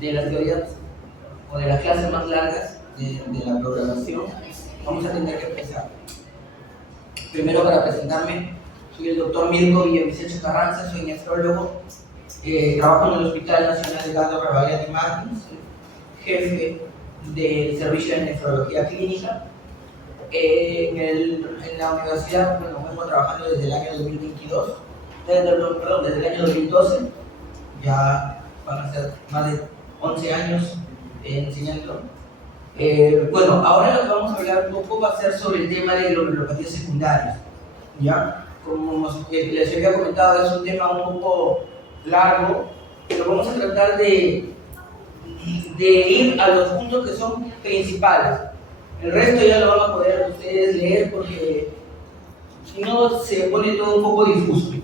de las teorías o de las clases más largas de la programación, vamos a tener que empezar. Primero, para presentarme, soy el doctor Mirko Villavicencio Carranza, soy nefrólogo, trabajo en el Hospital Nacional de Carlos Rafael y Martins, jefe del servicio de nefrología clínica. En la universidad, bueno, vengo trabajando desde el año 2022, desde el año 2012, ya van a ser más de 11 años enseñando. Bueno, ahora lo que vamos a hablar un poco va a ser sobre el tema de glomerulopatías secundarias, ¿ya? Como les había comentado, es un tema un poco largo, pero vamos a tratar de ir a los puntos que son principales. El resto ya lo van a poder ustedes leer porque si no se pone todo un poco difuso.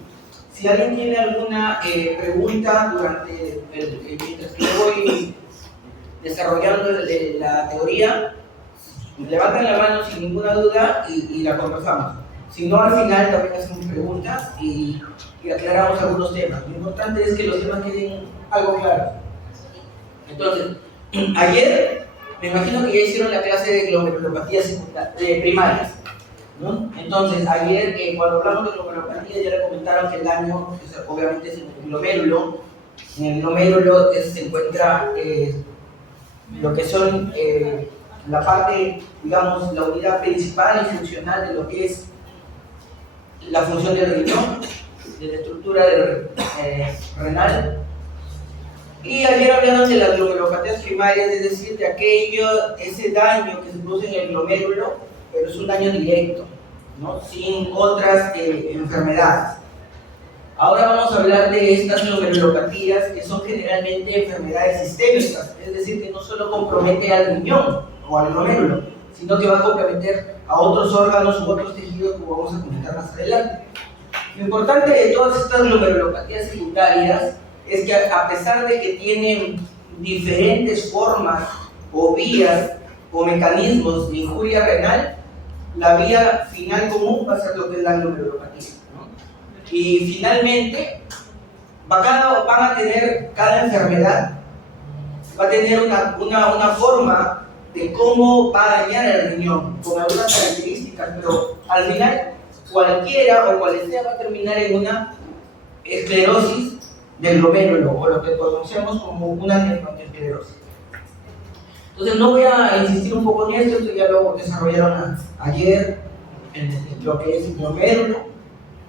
Si alguien tiene alguna pregunta durante mientras que voy desarrollando la teoría, levantan la mano sin ninguna duda y la conversamos. Si no, al final también hacemos preguntas y aclaramos algunos temas. Lo importante es que los temas queden algo claros. Entonces, ayer me imagino que ya hicieron la clase de glomerulopatías primarias, ¿no? Entonces, ayer cuando hablamos de glomerulopatía ya le comentaron que el daño obviamente es en el glomérulo. En el glomérulo se encuentra lo que son la parte, digamos, la unidad principal y funcional de lo que es la función del riñón, de la estructura renal. Y ayer hablamos de las glomerulopatías primarias, es decir, de ese daño que se produce en el glomérulo, pero es un daño directo, ¿no? Sin otras enfermedades. Ahora vamos a hablar de estas glomerulopatías que son generalmente enfermedades sistémicas, es decir, que no solo compromete al riñón o al glomérulo, sino que va a comprometer a otros órganos u otros tejidos, como vamos a comentar más adelante. Lo importante de todas estas glomerulopatías secundarias es que a pesar de que tienen diferentes formas o vías o mecanismos de injuria renal, la vía final común va a ser lo que es la glomerulopatía, ¿no? Y finalmente van a tener, cada enfermedad va a tener una forma de cómo va a dañar el riñón, con algunas características, pero al final cualquiera o cualesea va a terminar en una esclerosis del glomérulo, o lo que conocemos como una nefroesclerosis. Entonces no voy a insistir un poco en esto ya lo desarrollaron ayer en lo que es el glomérulo.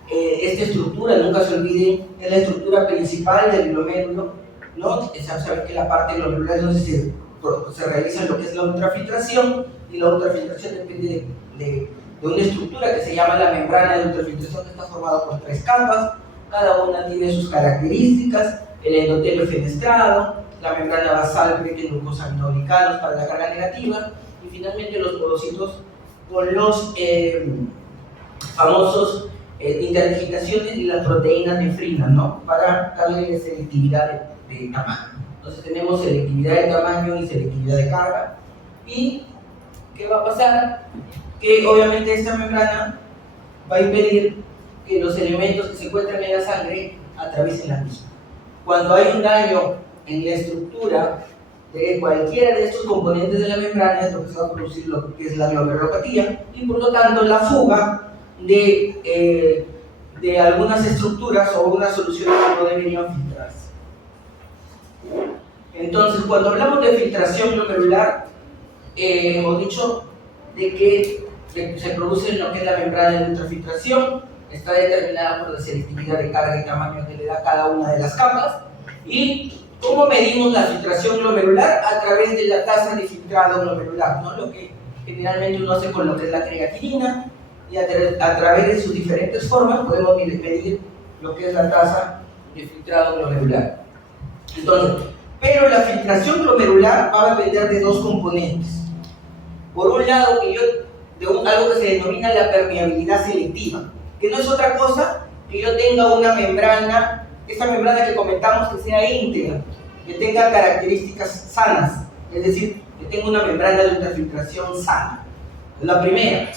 Esta estructura, nunca se olviden, es la estructura principal del glomérulo, ¿no? Saben que la parte glomerular es donde se realiza lo que es la ultrafiltración, y la ultrafiltración depende de una estructura que se llama la membrana de ultrafiltración, que está formada por 3 capas. Cada una tiene sus características: el endotelio fenestrado, la membrana basal que tiene glucosaminoglicanos para la carga negativa, y finalmente los porocitos con los famosos interdigitaciones y las proteínas nefrinas, ¿no? Para darle selectividad de tamaño. Entonces tenemos selectividad de tamaño y selectividad de carga. ¿Y qué va a pasar? Que obviamente esta membrana va a impedir que los elementos que se encuentran en la sangre atraviesen la misma. Cuando hay un daño en la estructura de cualquiera de estos componentes de la membrana, es lo que se va a producir lo que es la glomerulopatía, y por lo tanto la fuga de algunas estructuras o unas soluciones que no deberían filtrarse. Entonces, cuando hablamos de filtración glomerular, hemos dicho de que se produce en lo que es la membrana de ultrafiltración. Está determinada por la selectividad de carga y tamaño que le da cada una de las capas. ¿Y cómo medimos la filtración glomerular? A través de la tasa de filtrado glomerular, ¿no? Lo que generalmente uno hace con lo que es la creatinina, y a través de sus diferentes formas podemos medir lo que es la tasa de filtrado glomerular. Entonces, pero la filtración glomerular va a depender de 2 componentes. Por un lado, algo que se denomina la permeabilidad selectiva, que no es otra cosa que yo tenga una membrana, esta membrana que comentamos, que sea íntegra, que tenga características sanas, es decir, que tenga una membrana de ultrafiltración sana. Es la primera.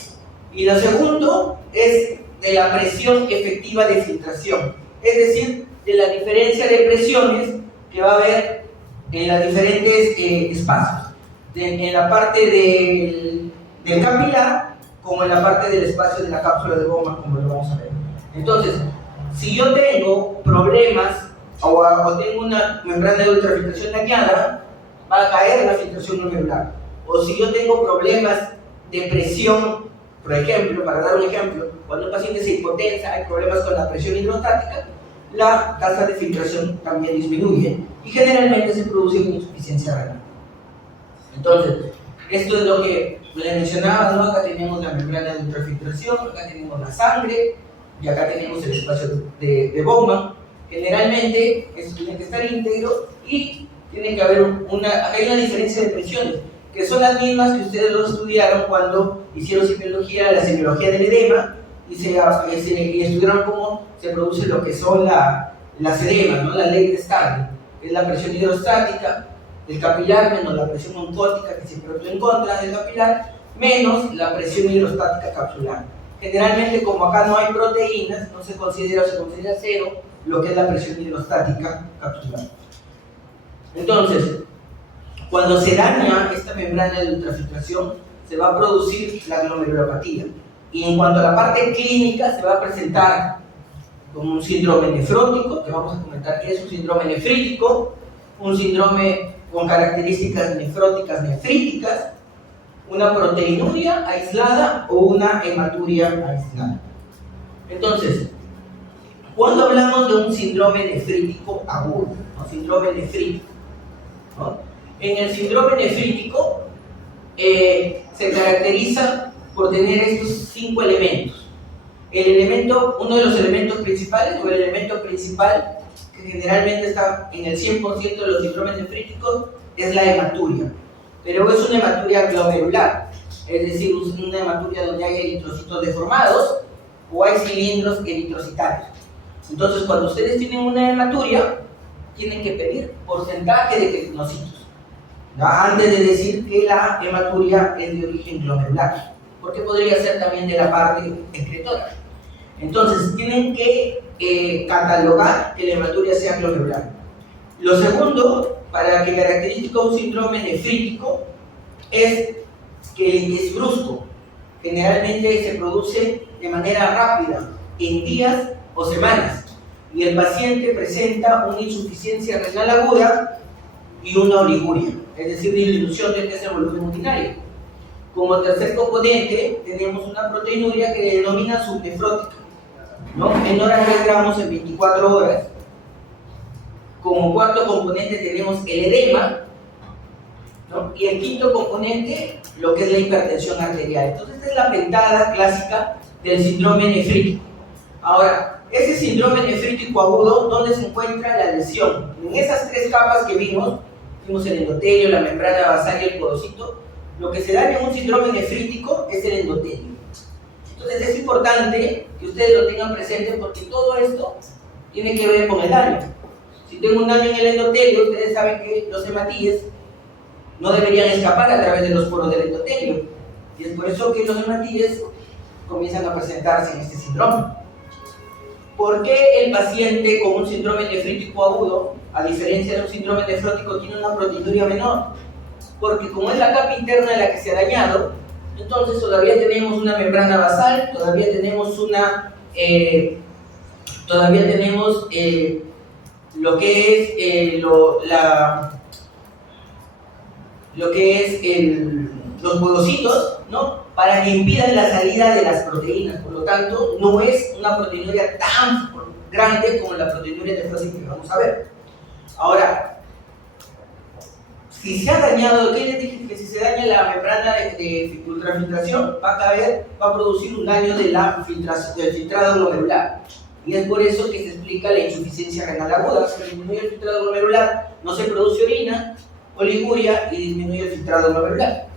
Y lo segundo es de la presión efectiva de filtración, es decir, de la diferencia de presiones que va a haber en los diferentes espacios, en la parte del capilar como en la parte del espacio de la cápsula de Bowman, como lo vamos a ver. Entonces, si yo tengo problemas o tengo una membrana de ultrafiltración dañada, va a caer la filtración glomerular. O si yo tengo problemas de presión, por ejemplo, para dar un ejemplo, cuando un paciente se hipotensa, hay problemas con la presión hidrostática, la tasa de filtración también disminuye y generalmente se produce una insuficiencia renal. Entonces, esto es lo que les mencionaba, ¿no? Acá tenemos la membrana de ultrafiltración, acá tenemos la sangre y acá tenemos el espacio de Bowman. Generalmente, esto tiene que estar íntegro y tiene que haber acá hay una diferencia de presiones, que son las mismas que ustedes lo estudiaron cuando hicieron semiología, la semiología del edema, y estudiaron cómo se produce lo que son las edemas, ¿no? La ley de Starling, es la presión hidrostática del capilar menos la presión oncótica que siempre actúa en contra del capilar, menos la presión hidrostática capsular. Generalmente, como acá no hay proteínas, no se considera cero lo que es la presión hidrostática capsular. Entonces, cuando se daña esta membrana de ultrafiltración, se va a producir la glomerulopatía. Y en cuanto a la parte clínica, se va a presentar como un síndrome nefrótico, que vamos a comentar que es un síndrome nefrítico, un síndrome con características nefróticas nefríticas, una proteinuria aislada o una hematuria aislada. Entonces, cuando hablamos de un síndrome nefrítico agudo, ¿no? Síndrome nefrítico, ¿no? En el síndrome nefrítico se caracteriza por tener estos 5 elementos. Uno de los elementos principales, o el elemento principal, que generalmente está en el 100% de los síndromes nefríticos, es la hematuria. Pero es una hematuria glomerular, es decir, una hematuria donde hay eritrocitos deformados o hay cilindros eritrocitarios. Entonces, cuando ustedes tienen una hematuria, tienen que pedir porcentaje de keratocitos, antes de decir que la hematuria es de origen glomerular, porque podría ser también de la parte excretora. Entonces, tienen que catalogar que la hematuria sea glomerular. Lo segundo, para que caracterice un síndrome nefrítico, es que es brusco. Generalmente se produce de manera rápida, en días o semanas, y el paciente presenta una insuficiencia renal aguda y una oliguria, es decir, disminución del tercer volumen urinario. Como tercer componente, tenemos una proteinuria que denomina subnefrótica, ¿no? Menor a 3 gramos en 24 horas. Como cuarto componente tenemos el edema, ¿no? Y el quinto componente, lo que es la hipertensión arterial. Entonces, esta es la pentada clásica del síndrome nefrítico. Ahora, ese síndrome nefrítico agudo, ¿dónde se encuentra la lesión? En esas 3 capas que vimos el endotelio, la membrana basal y el podocito. Lo que se daña en un síndrome nefrítico es el endotelio. Entonces, es importante que ustedes lo tengan presente porque todo esto tiene que ver con el daño. Si tengo un daño en el endotelio, ustedes saben que los hematíes no deberían escapar a través de los poros del endotelio. Y es por eso que los hematíes comienzan a presentarse en este síndrome. ¿Por qué el paciente con un síndrome nefrítico agudo, a diferencia de un síndrome nefrótico, tiene una proteinuria menor? Porque como es la capa interna de la que se ha dañado, entonces todavía tenemos una membrana basal, todavía tenemos lo que es los podocitos, ¿no? Para que impidan la salida de las proteínas. Por lo tanto, no es una proteinuria tan grande como la proteinuria nefrótica que vamos a ver. Ahora, si se ha dañado, ¿qué les dije? Que si se daña la membrana de ultrafiltración, va a producir un daño del filtrado glomerular. Y es por eso que se explica la insuficiencia renal aguda. Se disminuye el filtrado glomerular, no se produce orina, oliguria y disminuye el filtrado glomerular.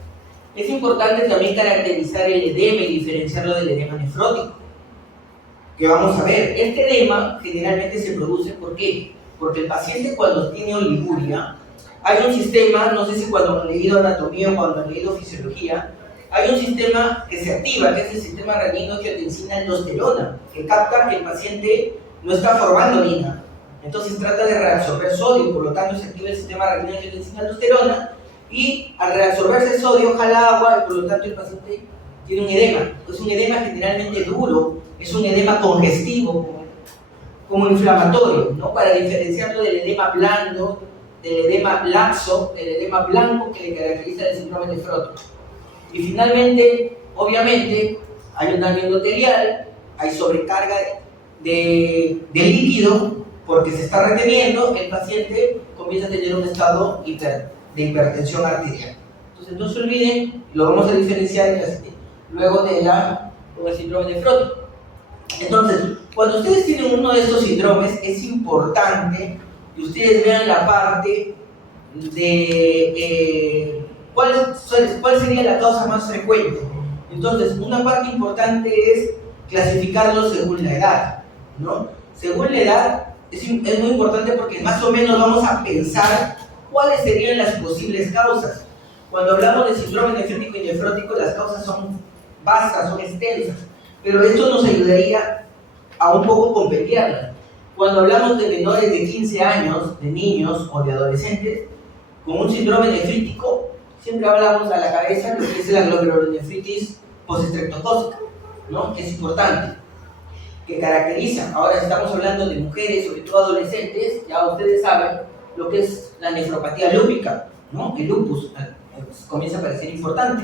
Es importante también caracterizar el edema y diferenciarlo del edema nefrótico, que vamos a ver. Este edema generalmente se produce, ¿por qué? Porque el paciente cuando tiene oliguria, hay un sistema, no sé si cuando han leído anatomía o cuando han leído fisiología, hay un sistema que se activa, que es el sistema renino-angiotensina-aldosterona, que capta que el paciente no está formando orina, Entonces trata de reabsorber sodio, por lo tanto se activa el sistema renina-angiotensina-aldosterona, y al reabsorberse el sodio jala agua y por lo tanto el paciente tiene un edema. Es un edema generalmente duro, es un edema congestivo, como inflamatorio, ¿no? Para diferenciarlo del edema blando, del edema laxo, del edema blanco que le caracteriza el síndrome nefrótico. Y finalmente, obviamente, hay un daño endotelial, hay sobrecarga de líquido porque se está reteniendo, el paciente comienza a tener un estado de hipertensión arterial. Entonces no se olviden, lo vamos a diferenciar luego del síndrome nefrótico. Entonces, cuando ustedes tienen uno de estos síndromes, es importante que ustedes vean la parte de cuál sería la causa más frecuente. Entonces, una parte importante es clasificarlo según la edad, ¿no? Según la edad es muy importante porque más o menos vamos a pensar cuáles serían las posibles causas. Cuando hablamos de síndrome nefrítico y nefrótico, las causas son vastas, son extensas, pero esto nos ayudaría a un poco compendiarlas. Cuando hablamos de menores de 15 años, de niños o de adolescentes, con un síndrome nefrítico, siempre hablamos a la cabeza lo que es la glomerulonefritis postestreptocócica, ¿no? Es importante, que caracteriza, ahora estamos hablando de mujeres, sobre todo adolescentes, ya ustedes saben lo que es la nefropatía lúpica, ¿no? El lupus comienza a parecer importante.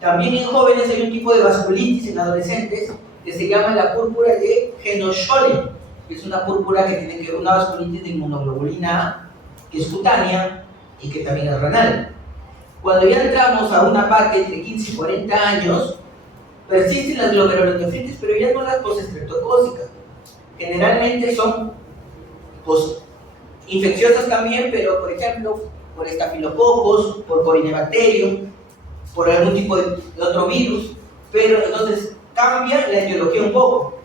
También en jóvenes hay un tipo de vasculitis en adolescentes que se llama la púrpura de Henoch-Schönlein, que es una púrpura que tiene que ver una vasculitis de inmunoglobulina A, que es cutánea y que también es renal. Cuando ya entramos a una parte entre 15 y 40 años, persisten las glomerulonefritis, pero ya no las postestreptocócicas. Generalmente son infecciosas también, pero por ejemplo, por estafilococos, por corinebacterium, por algún tipo de otro virus, pero entonces cambia la etiología un poco.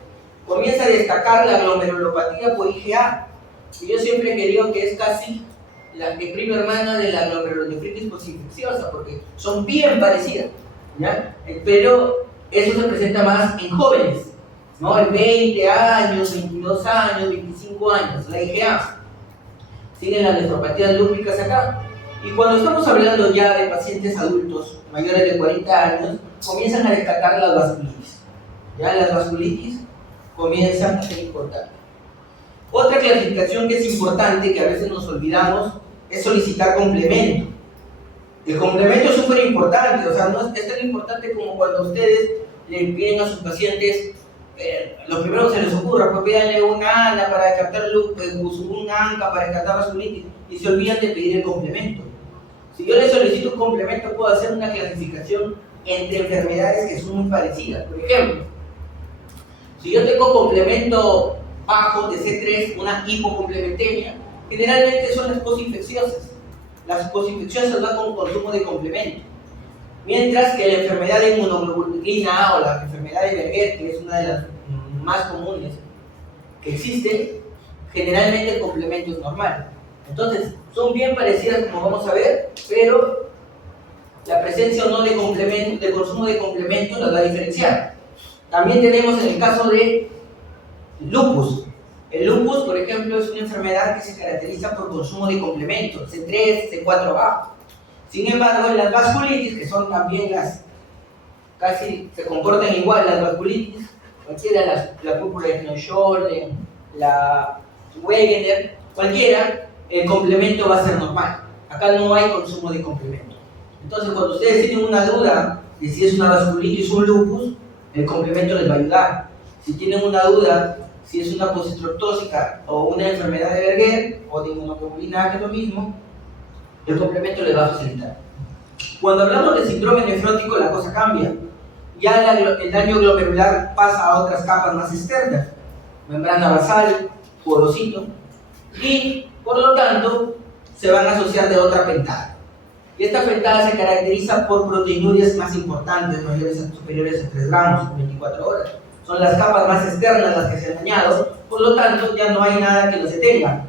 Comienza a destacar la glomerulopatía por IgA, y yo siempre he querido que es casi la prima hermana de la glomerulonefritis postinfecciosa, porque son bien parecidas, ¿ya? Pero eso se presenta más en jóvenes, ¿no? En 20 años, 22 años, 25 años, la IgA. Siguen las nefropatías lúpicas acá. Y cuando estamos hablando ya de pacientes adultos mayores de 40 años, comienzan a destacar las vasculitis. Ya las vasculitis comienzan a ser importantes. Otra clasificación que es importante, que a veces nos olvidamos, es solicitar complemento. El complemento es súper importante, o sea, no es tan importante como cuando ustedes le piden a sus pacientes, lo primero que se les ocurra, pues pídanle una ANA para descartar un ANCA para descartar vasculitis, y se olvidan de pedir el complemento. Si yo le solicito un complemento, puedo hacer una clasificación entre enfermedades que son muy parecidas. Por ejemplo, si yo tengo complemento bajo de C3, una hipocomplementemia, generalmente son las posinfecciosas. Las posinfecciosas van con consumo de complemento. Mientras que la enfermedad de inmunoglobulina A o la enfermedad de Berger, que es una de las más comunes que existen, generalmente el complemento es normal. Entonces, son bien parecidas como vamos a ver, pero la presencia o no de complemento, de consumo de complemento las va a diferenciar. También tenemos en el caso de lupus. El lupus, por ejemplo, es una enfermedad que se caracteriza por consumo de complementos, C3, C4 bajo. Sin embargo, en las vasculitis, que son también casi se comportan igual las vasculitis, cualquiera, la púrpura de Henoch-Schönlein, la Wegener, cualquiera, el complemento va a ser normal. Acá no hay consumo de complemento. Entonces, cuando ustedes tienen una duda de si es una vasculitis o un lupus, el complemento les va a ayudar. Si tienen una duda si es una postestreptósica o una enfermedad de Berger o de inmunoglobulina, que es lo mismo, el complemento les va a facilitar. Cuando hablamos de síndrome nefrótico, la cosa cambia. Ya el daño glomerular pasa a otras capas más externas, membrana basal, porocito, y por lo tanto se van a asociar de otra pentada. Y esta pentada se caracteriza por proteinurias más importantes, superiores a 3 gramos en 24 horas. Son las capas más externas las que se han dañado, por lo tanto ya no hay nada que los detenga.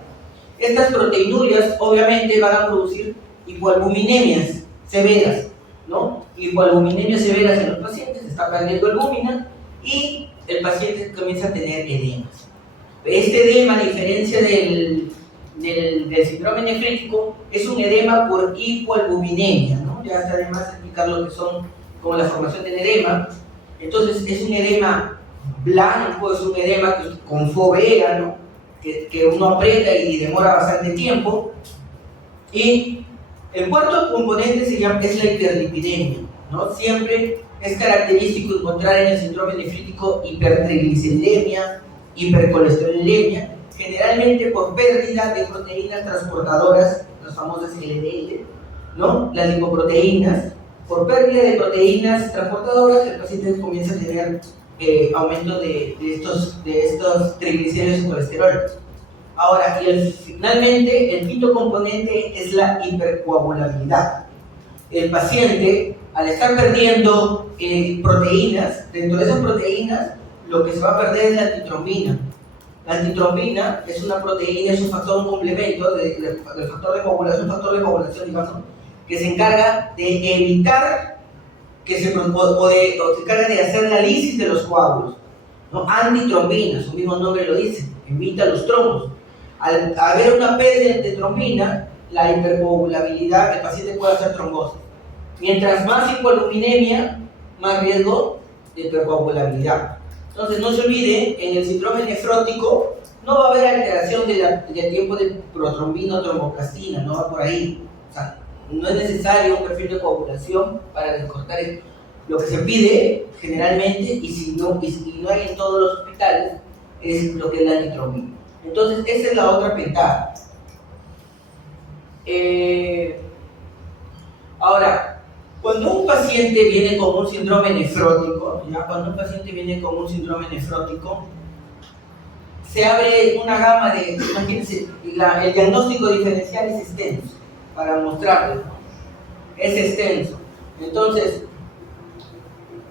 Estas proteinurias obviamente van a producir hipoalbuminemias severas, ¿no? Hipoalbuminemias severas en los pacientes, está perdiendo albúmina y el paciente comienza a tener edemas. Este edema, a diferencia del síndrome nefrítico, es un edema por hipoalbuminemia, ¿no? Ya está de más explicar lo que son como la formación del edema. Entonces es un edema blanco, es un edema con fovea, ¿no? que uno aprieta y demora bastante tiempo. Y el cuarto componente es la hiperlipidemia, ¿no? Siempre es característico encontrar en el síndrome nefrítico hipertrigliceridemia, hipercolesterolemia, generalmente por pérdida de proteínas transportadoras, las famosas LDL, ¿no? Las lipoproteínas. Por pérdida de proteínas transportadoras, el paciente comienza a tener aumento de estos triglicéridos y colesterol. Ahora, finalmente, el quinto componente es la hipercoagulabilidad. El paciente, al estar perdiendo proteínas, dentro de esas proteínas, lo que se va a perder es la antitrombina. La antitrombina es una proteína, es un factor, un complemento del factor de coagulación, digamos, que se encarga de evitar que se encarga de hacer la lisis de los coágulos, ¿no? Antitrombina, su mismo nombre lo dice, evita los trombos. Al haber una pérdida de trombina, la hipercoagulabilidad, el paciente puede hacer trombosis. Mientras más hipoaluminemia, más riesgo de hipercoagulabilidad. Entonces no se olvide, en el síndrome nefrótico no va a haber alteración del tiempo de protrombina o tromboplastina, no va por ahí. O sea, no es necesario un perfil de coagulación para descortar esto. Lo que se pide generalmente, y si no hay en todos los hospitales, es lo que es la antitrombina. Entonces, esa es la otra pentada. Ahora, cuando un paciente viene con un síndrome nefrótico, se abre una gama de, imagínense, el diagnóstico diferencial es extenso, para mostrarles, ¿no? Es extenso. Entonces,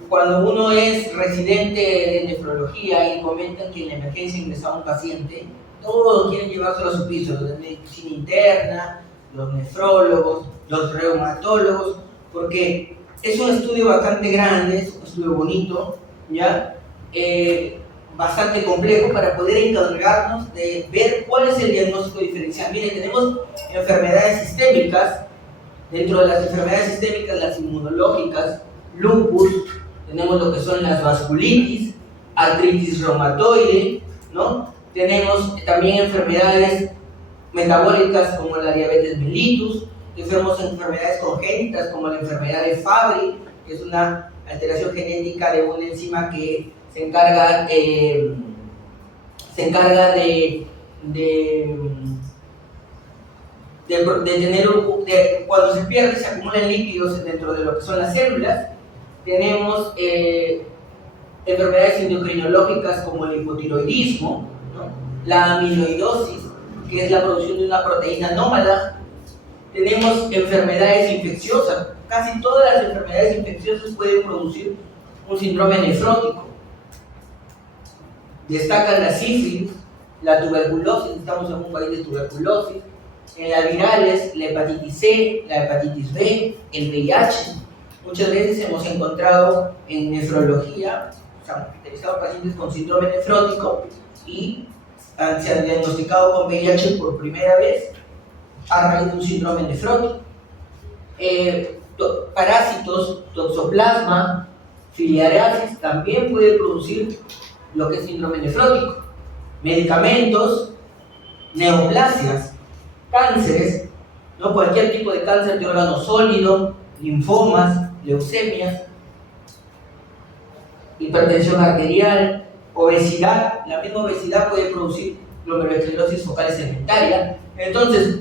cuando uno es residente de nefrología y comentan que en la emergencia ingresaba un paciente, todos quieren llevárselo a su piso, los de medicina interna, los nefrólogos, los reumatólogos, porque es un estudio bastante grande, es un estudio bonito, ¿ya? Bastante complejo para poder encargarnos de ver cuál es el diagnóstico diferencial. Miren, tenemos enfermedades sistémicas, dentro de las enfermedades sistémicas, las inmunológicas, lupus, tenemos lo que son las vasculitis, artritis reumatoide, ¿no? Tenemos también enfermedades metabólicas como la diabetes mellitus, tenemos enfermedades congénitas como la enfermedad de Fabry, que es una alteración genética de una enzima que se encarga de tener, cuando se pierde, se acumulan lípidos dentro de lo que son las células. Tenemos enfermedades endocrinológicas como el hipotiroidismo, ¿no? La amiloidosis, que es la producción de una proteína anómala. Tenemos enfermedades infecciosas. Casi todas las enfermedades infecciosas pueden producir un síndrome nefrótico. Destacan la sífilis, la tuberculosis, estamos en un país de tuberculosis, en las virales, la hepatitis C, la hepatitis B, el VIH. Muchas veces hemos encontrado en nefrología, o sea, entrevistado pacientes con síndrome nefrótico y se han diagnosticado con VIH por primera vez a raíz de un síndrome nefrótico. Parásitos, toxoplasma, filariasis también puede producir lo que es síndrome nefrótico. Medicamentos, neoplasias, cánceres, ¿no? Cualquier tipo de cáncer de órgano sólido, linfomas, leucemias, hipertensión arterial, obesidad. La misma obesidad puede producir glomerulosclerosis focal segmentaria. Entonces,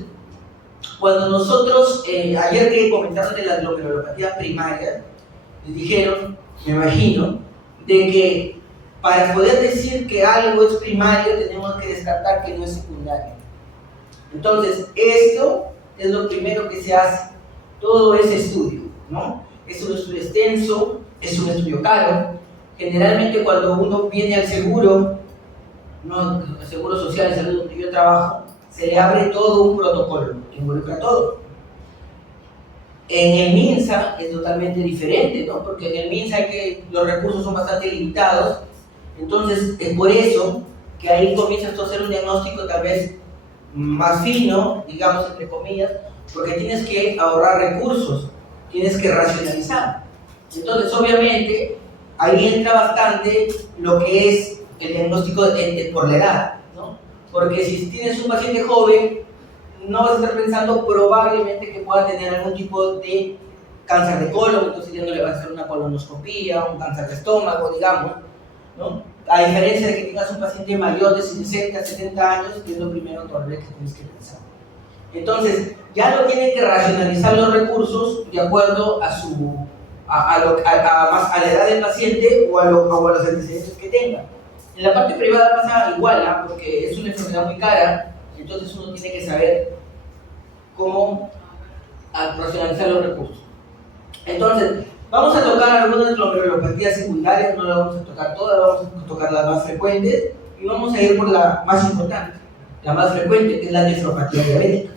cuando nosotros, ayer que comentaron de las glomerulopatías primarias, les dijeron, me imagino, de que para poder decir que algo es primario tenemos que descartar que no es secundario. Entonces, esto es lo primero que se hace, todo ese estudio, ¿no? Es un estudio extenso, es un estudio caro. Generalmente cuando uno viene al seguro, ¿no? El seguro social, el salud donde yo trabajo, se le abre todo un protocolo que involucra todo. En el MINSA es totalmente diferente, ¿no? Porque en el MINSA los recursos son bastante limitados. Entonces es por eso que ahí comienzas tú a hacer un diagnóstico tal vez más fino, digamos entre comillas, porque tienes que ahorrar recursos, tienes que racionalizar. Entonces, obviamente, ahí entra bastante lo que es el diagnóstico por la edad, ¿no? Porque si tienes un paciente joven, no vas a estar pensando probablemente que pueda tener algún tipo de cáncer de colon, entonces ya no le vas a hacer una colonoscopía, un cáncer de estómago, digamos, ¿no? A diferencia de que tengas un paciente mayor de 60, 70 años, que es lo primero todavía que tienes que pensar. Entonces, ya no tienen que racionalizar los recursos de acuerdo a la edad del paciente o a los antecedentes que tenga. En la parte privada pasa igual, ¿eh? Porque es una enfermedad muy cara, entonces uno tiene que saber cómo racionalizar los recursos. Entonces, vamos a tocar algunas glomerulopatías secundarias, no las vamos a tocar todas, vamos a tocar las más frecuentes y vamos a ir por la más importante, la más frecuente, que es la nefropatía diabética.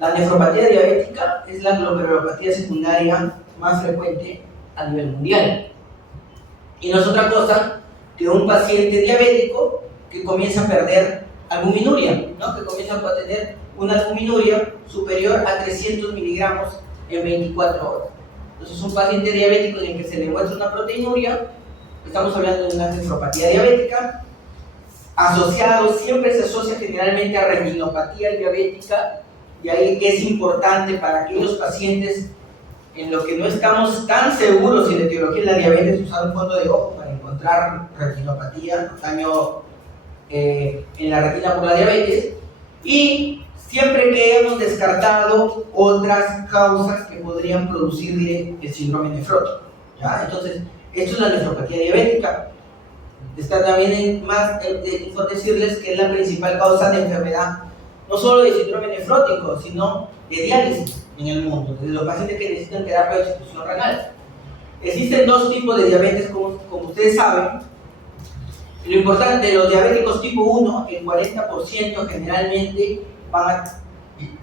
La nefropatía diabética es la glomerulopatía secundaria más frecuente a nivel mundial. Y no es otra cosa que un paciente diabético que comienza a perder albuminuria, ¿no? Que comienza a tener una albuminuria superior a 300 miligramos en 24 horas. Entonces, un paciente diabético en el que se le muestra una proteinuria, estamos hablando de una nefropatía diabética, siempre se asocia generalmente a retinopatía diabética, y ahí es importante para aquellos pacientes en los que no estamos tan seguros si la etiología de la diabetes, usar un fondo de ojo para encontrar retinopatía, daño en la retina por la diabetes, y siempre que hemos descartado otras causas que podrían producir el síndrome nefrótico, ¿ya? Entonces, esto es la nefropatía diabética. Está también por decirles que es la principal causa de enfermedad, no solo de síndrome nefrótico, sino de diálisis en el mundo, de los pacientes que necesitan terapia de sustitución renal. Existen dos tipos de diabetes, como ustedes saben. Lo importante de los diabéticos tipo 1, el 40% generalmente van a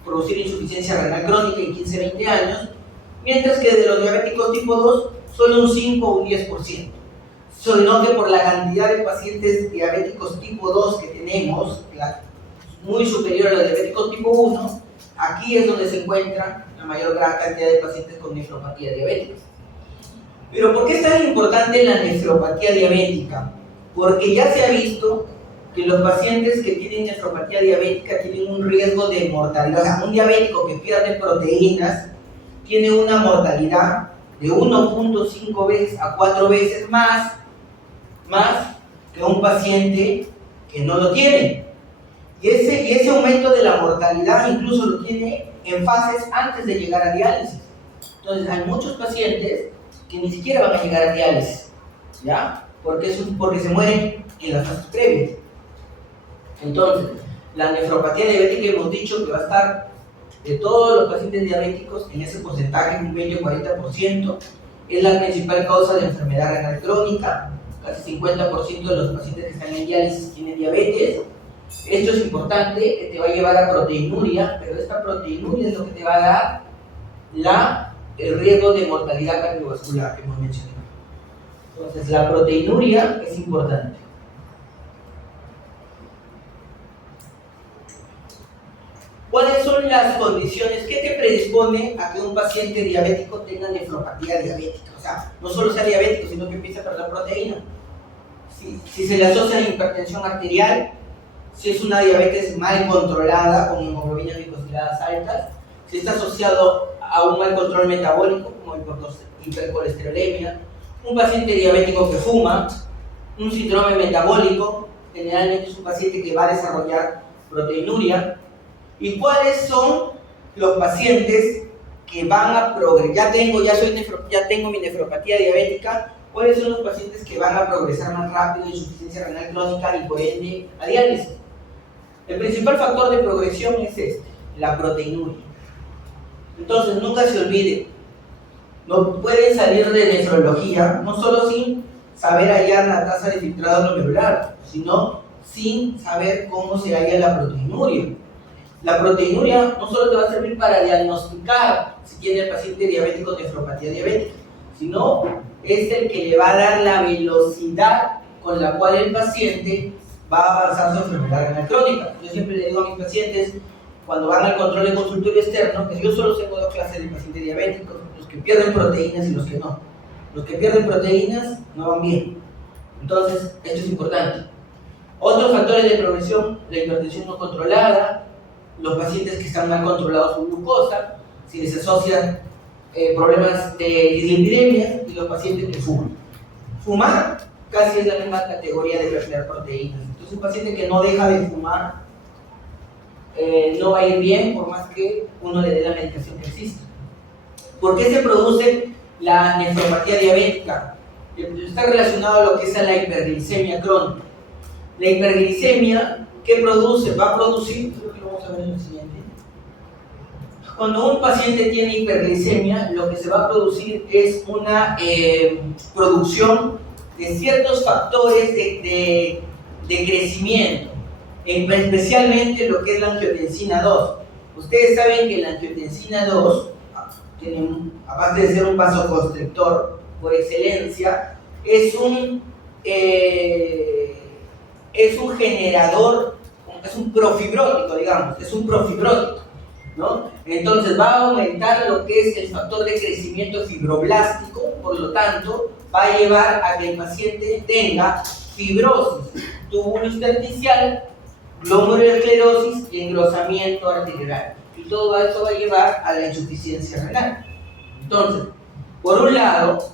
producir insuficiencia renal crónica en 15-20 años, mientras que de los diabéticos tipo 2, solo un 5 o un 10%. Sino que por la cantidad de pacientes diabéticos tipo 2 que tenemos, muy superior a los diabéticos tipo 1, aquí es donde se encuentra la mayor gran cantidad de pacientes con nefropatía diabética. Pero ¿por qué es tan importante la nefropatía diabética? Porque ya se ha visto que los pacientes que tienen nefropatía diabética tienen un riesgo de mortalidad. O sea, un diabético que pierde proteínas tiene una mortalidad de 1.5 veces a 4 veces más que un paciente que no lo tiene. Y ese aumento de la mortalidad incluso lo tiene en fases antes de llegar a diálisis. Entonces, hay muchos pacientes que ni siquiera van a llegar a diálisis, ¿ya? Porque se mueren en las fases previas. Entonces, la nefropatía diabética hemos dicho que va a estar de todos los pacientes diabéticos en ese porcentaje, un 20-40%, es la principal causa de enfermedad renal crónica. Casi 50% de los pacientes que están en diálisis tienen diabetes. Esto es importante, que te va a llevar a proteinuria, pero esta proteinuria es lo que te va a dar el riesgo de mortalidad cardiovascular que hemos mencionado. Entonces, la proteinuria es importante. ¿Cuáles son las condiciones que te predispone a que un paciente diabético tenga nefropatía diabética? O sea, no solo sea diabético, sino que empiece a perder proteína. Si se le asocia a la hipertensión arterial, si es una diabetes mal controlada con hemoglobinas glicosiladas altas, si está asociado a un mal control metabólico como hipercolesterolemia, un paciente diabético que fuma, un síndrome metabólico, generalmente es un paciente que va a desarrollar proteinuria. ¿Y cuáles son los pacientes que van a progresar? Ya tengo mi nefropatía diabética. ¿Cuáles son los pacientes que van a progresar más rápido, insuficiencia renal crónica y por ende a diálisis? El principal factor de progresión es la proteinuria. Entonces, nunca se olvide, no pueden salir de nefrología no solo sin saber hallar la tasa de filtrado glomerular, sino sin saber cómo se halla la proteinuria. La proteinuria no solo te va a servir para diagnosticar si tiene el paciente diabético nefropatía diabética, sino es el que le va a dar la velocidad con la cual el paciente va a avanzar su enfermedad renal crónica. Yo siempre le digo a mis pacientes, cuando van al control de consultorio externo, que yo solo tengo dos clases de pacientes diabéticos, los que pierden proteínas y los que no. Los que pierden proteínas no van bien. Entonces, esto es importante. Otros factores de progresión, la hipertensión no controlada, los pacientes que están mal controlados su glucosa, si les asocian problemas de dislipidemia, y los pacientes que fuman. Fumar casi es la misma categoría de perder proteínas. Entonces, un paciente que no deja de fumar no va a ir bien por más que uno le dé la medicación que existe. ¿Por qué se produce la nefropatía diabética? Está relacionado a lo que es la hiperglicemia crónica. La hiperglicemia, ¿qué produce? Va a producir, creo que lo vamos a ver en el siguiente. Cuando un paciente tiene hiperglicemia, lo que se va a producir es una producción de ciertos factores de crecimiento, especialmente lo que es la angiotensina 2. Ustedes saben que la angiotensina 2, aparte de ser un vasoconstrictor por excelencia, es un generador, es un profibrótico, digamos, es un profibrótico, ¿no? Entonces va a aumentar lo que es el factor de crecimiento fibroblástico, por lo tanto va a llevar a que el paciente tenga fibrosis tubulointersticial, glomerulosclerosis y engrosamiento arterial, y todo eso va a llevar a la insuficiencia renal. Entonces, por un lado,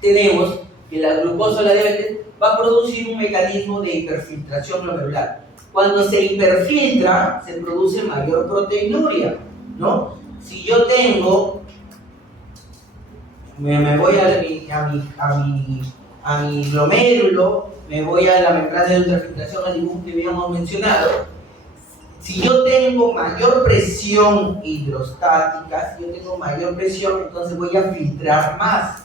tenemos que la glucosa o la diabetes va a producir un mecanismo de hiperfiltración glomerular. Cuando se hiperfiltra, se produce mayor proteinuria, ¿no? Si yo tengo, me voy a mi glomérulo, me voy a la membrana de ultrafiltración al dibujo que habíamos mencionado. Si yo tengo mayor presión hidrostática, si yo tengo mayor presión, entonces voy a filtrar más.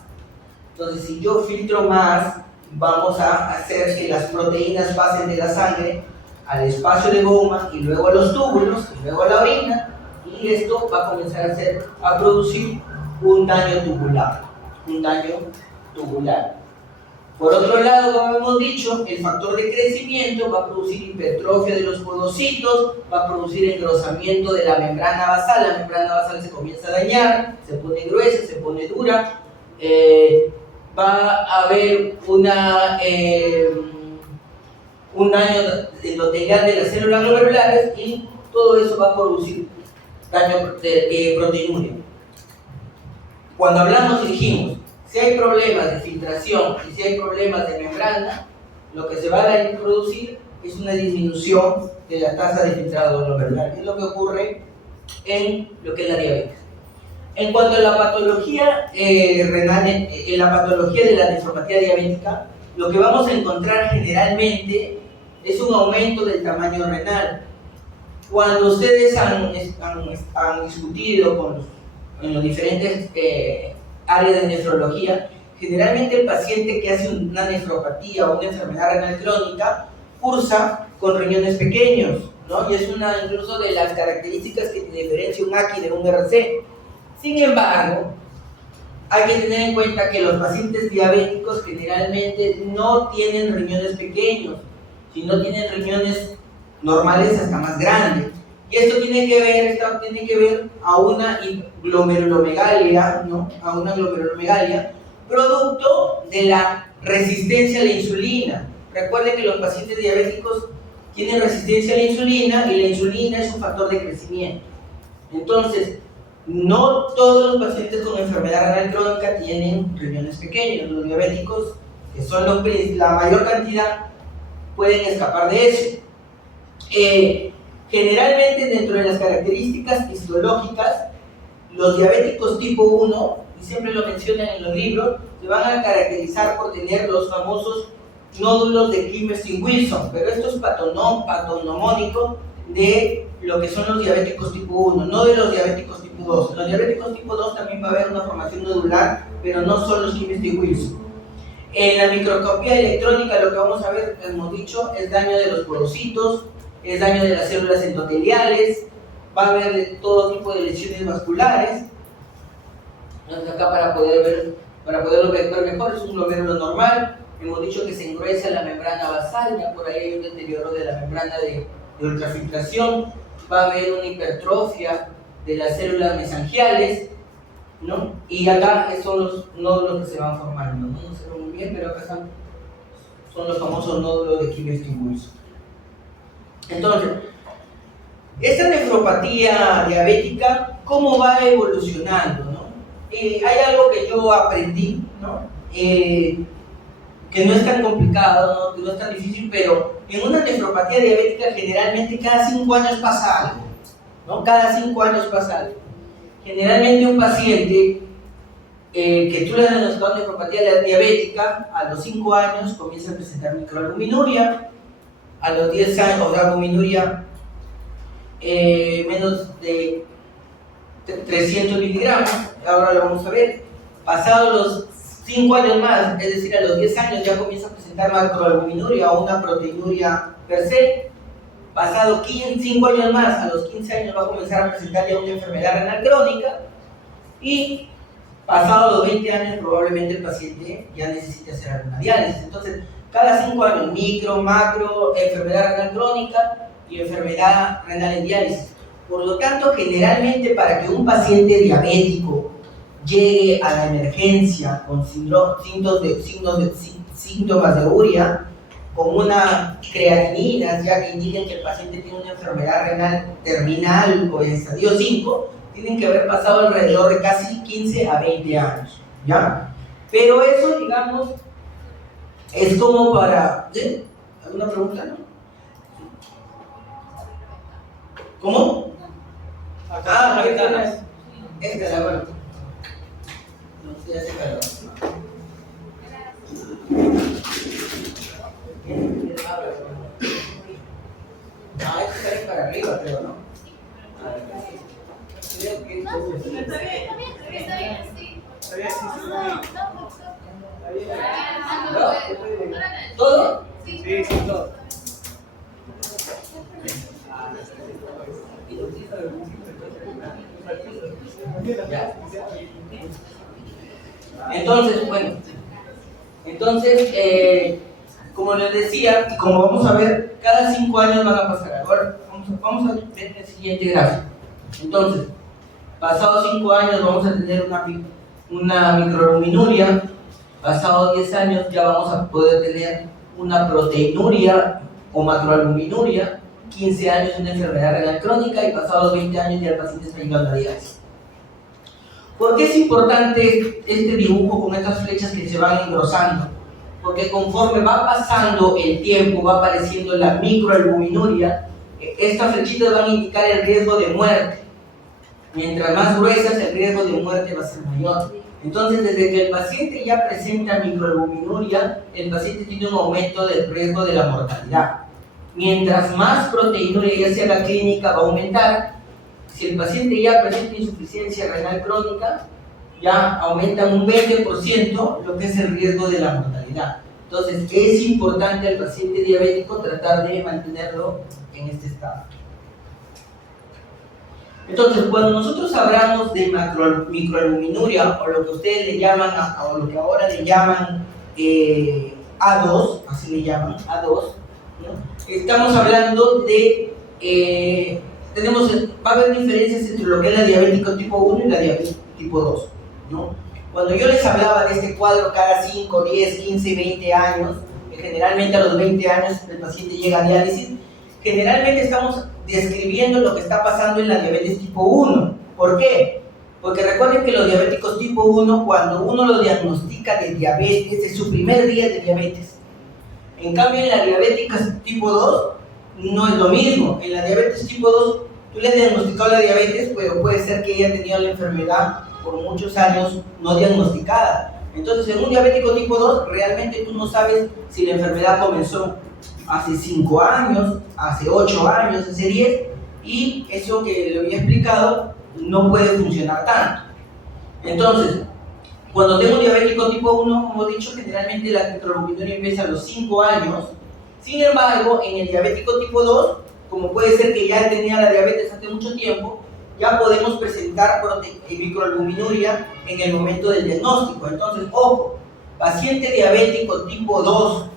Entonces, si yo filtro más, vamos a hacer que las proteínas pasen de la sangre al espacio de Bowman y luego a los túbulos y luego a la orina, y esto va a comenzar a producir un daño tubular. Por otro lado, como hemos dicho, el factor de crecimiento va a producir hipertrofia de los podocitos, va a producir engrosamiento de la membrana basal. La membrana basal se comienza a dañar, se pone gruesa, se pone dura. Va a haber un daño endotelial de las células glomerulares, y todo eso va a producir daño de proteinuria. Cuando hablamos, dijimos, si hay problemas de filtración y si hay problemas de membrana, lo que se va a producir es una disminución de la tasa de filtrado glomerular. Es lo que ocurre en lo que es la diabetes. En cuanto a la patología renal, en la patología de la nefropatía diabética, lo que vamos a encontrar generalmente es un aumento del tamaño renal. Cuando ustedes han discutido en los diferentes áreas de nefrología, generalmente el paciente que hace una nefropatía o una enfermedad renal crónica cursa con riñones pequeños, ¿no? Y es una incluso de las características que diferencia un AQI de un RC. Sin embargo, hay que tener en cuenta que los pacientes diabéticos generalmente no tienen riñones pequeños, sino tienen riñones normales hasta más grandes. Y esto tiene que ver a una glomerulomegalia, ¿no? A una glomerulomegalia, producto de la resistencia a la insulina. Recuerden que los pacientes diabéticos tienen resistencia a la insulina, y la insulina es un factor de crecimiento. Entonces, no todos los pacientes con enfermedad renal crónica tienen riñones pequeños. Los diabéticos, que son la mayor cantidad, pueden escapar de eso. Generalmente, dentro de las características histológicas, los diabéticos tipo 1, y siempre lo mencionan en los libros, se van a caracterizar por tener los famosos nódulos de Kimmerer-Wilson, pero esto es patognomónico de lo que son los diabéticos tipo 1, no de los diabéticos tipo 2. En los diabéticos tipo 2 también va a haber una formación nodular, pero no son los Kimmerer-Wilson. En la microscopía electrónica lo que vamos a ver, hemos dicho, es daño de los podocitos, es daño de las células endoteliales, va a haber de todo tipo de lesiones vasculares. Entonces acá para poderlo ver mejor, es un glomérulo normal, hemos dicho que se engruesa la membrana basal, ya por ahí hay un deterioro de la membrana de ultrafiltración, va a haber una hipertrofia de las células mesangiales, ¿no? Y acá son los nódulos que se van formando, ¿no? No se ve muy bien, pero acá son los famosos nódulos de Quimestibulus. Entonces, esta nefropatía diabética, ¿cómo va evolucionando, ¿no? Hay algo que yo aprendí, ¿no? Que no es tan complicado, ¿no? Que no es tan difícil, pero en una nefropatía diabética generalmente cada 5 años pasa algo, ¿no? Cada 5 años pasa algo. Generalmente un paciente que tú le has diagnosticado nefropatía diabética, a los 5 años comienza a presentar microalbuminuria, a los 10 años, o sea, albuminuria menos de 300 miligramos, ahora lo vamos a ver. Pasados los 5 años más, es decir, a los 10 años ya comienza a presentar macroalbuminuria o una proteinuria per se. Pasado 5 años más, a los 15 años va a comenzar a presentar ya una enfermedad renal crónica, y pasados los 20 años probablemente el paciente ya necesite hacer alguna diálisis. Entonces, cada 5 años, micro, macro, enfermedad renal crónica y enfermedad renal en diálisis. Por lo tanto, generalmente para que un paciente diabético llegue a la emergencia con síntomas de urea, con una creatinina, ya que indican que el paciente tiene una enfermedad renal terminal o en estadio 5, tienen que haber pasado alrededor de casi 15 a 20 años, ¿ya? Pero eso, digamos, es como para... ¿sí? ¿Alguna pregunta, no? ¿Cómo? Ah, ¿qué tal es? Esta es la buena. No sé, hace calor. Ah, esto sale para arriba, creo, ¿no? Creo que esto es... Está bien, sí. Está bien, sí, sí, ¿No? ¿Todo? sí, sí, todo. Entonces, bueno, como les decía, y como vamos a ver, cada 5 años van a pasar. Ahora vamos a ver el siguiente gráfico. Entonces, pasados 5 años vamos a tener una microalbuminuria. Pasados 10 años ya vamos a poder tener una proteinuria o macroalbuminuria. 15 años una enfermedad renal crónica, y pasados 20 años ya el paciente está llegando a la diálisis. ¿Por qué es importante este dibujo con estas flechas que se van engrosando? Porque conforme va pasando el tiempo, va apareciendo la microalbuminuria, estas flechitas van a indicar el riesgo de muerte. Mientras más gruesas, el riesgo de muerte va a ser mayor. Entonces, desde que el paciente ya presenta microalbuminuria, el paciente tiene un aumento del riesgo de la mortalidad. Mientras más proteinuria ya sea la clínica, va a aumentar. Si el paciente ya presenta insuficiencia renal crónica, ya aumenta un 20% lo que es el riesgo de la mortalidad. Entonces, es importante al paciente diabético tratar de mantenerlo en este estado. Entonces, cuando nosotros hablamos de microalbuminuria, o lo que ustedes le llaman, o lo que ahora le llaman A2, así le llaman, A2, ¿no? Estamos hablando de, va a haber diferencias entre lo que es la diabética tipo 1 y la diabetes tipo 2, ¿no? Cuando yo les hablaba de este cuadro cada 5, 10, 15, 20 años, que generalmente a los 20 años el paciente llega a diálisis, generalmente estamos describiendo lo que está pasando en la diabetes tipo 1. ¿Por qué? Porque recuerden que los diabéticos tipo 1, cuando uno lo diagnostica de diabetes, es su primer día de diabetes. En cambio, en la diabética tipo 2, no es lo mismo. En la diabetes tipo 2, tú le has diagnosticado la diabetes, pero puede ser que ella ha tenido la enfermedad por muchos años no diagnosticada. Entonces, en un diabético tipo 2, realmente tú no sabes si la enfermedad comenzó hace 5 años, hace 8 años, hace 10, y eso que le había explicado no puede funcionar tanto. Entonces, cuando tengo un diabético tipo 1, como he dicho, generalmente la microalbuminuria empieza a los 5 años. Sin embargo, en el diabético tipo 2, como puede ser que ya tenía la diabetes hace mucho tiempo, ya podemos presentar microalbuminuria en el momento del diagnóstico. Entonces, ojo, paciente diabético tipo 2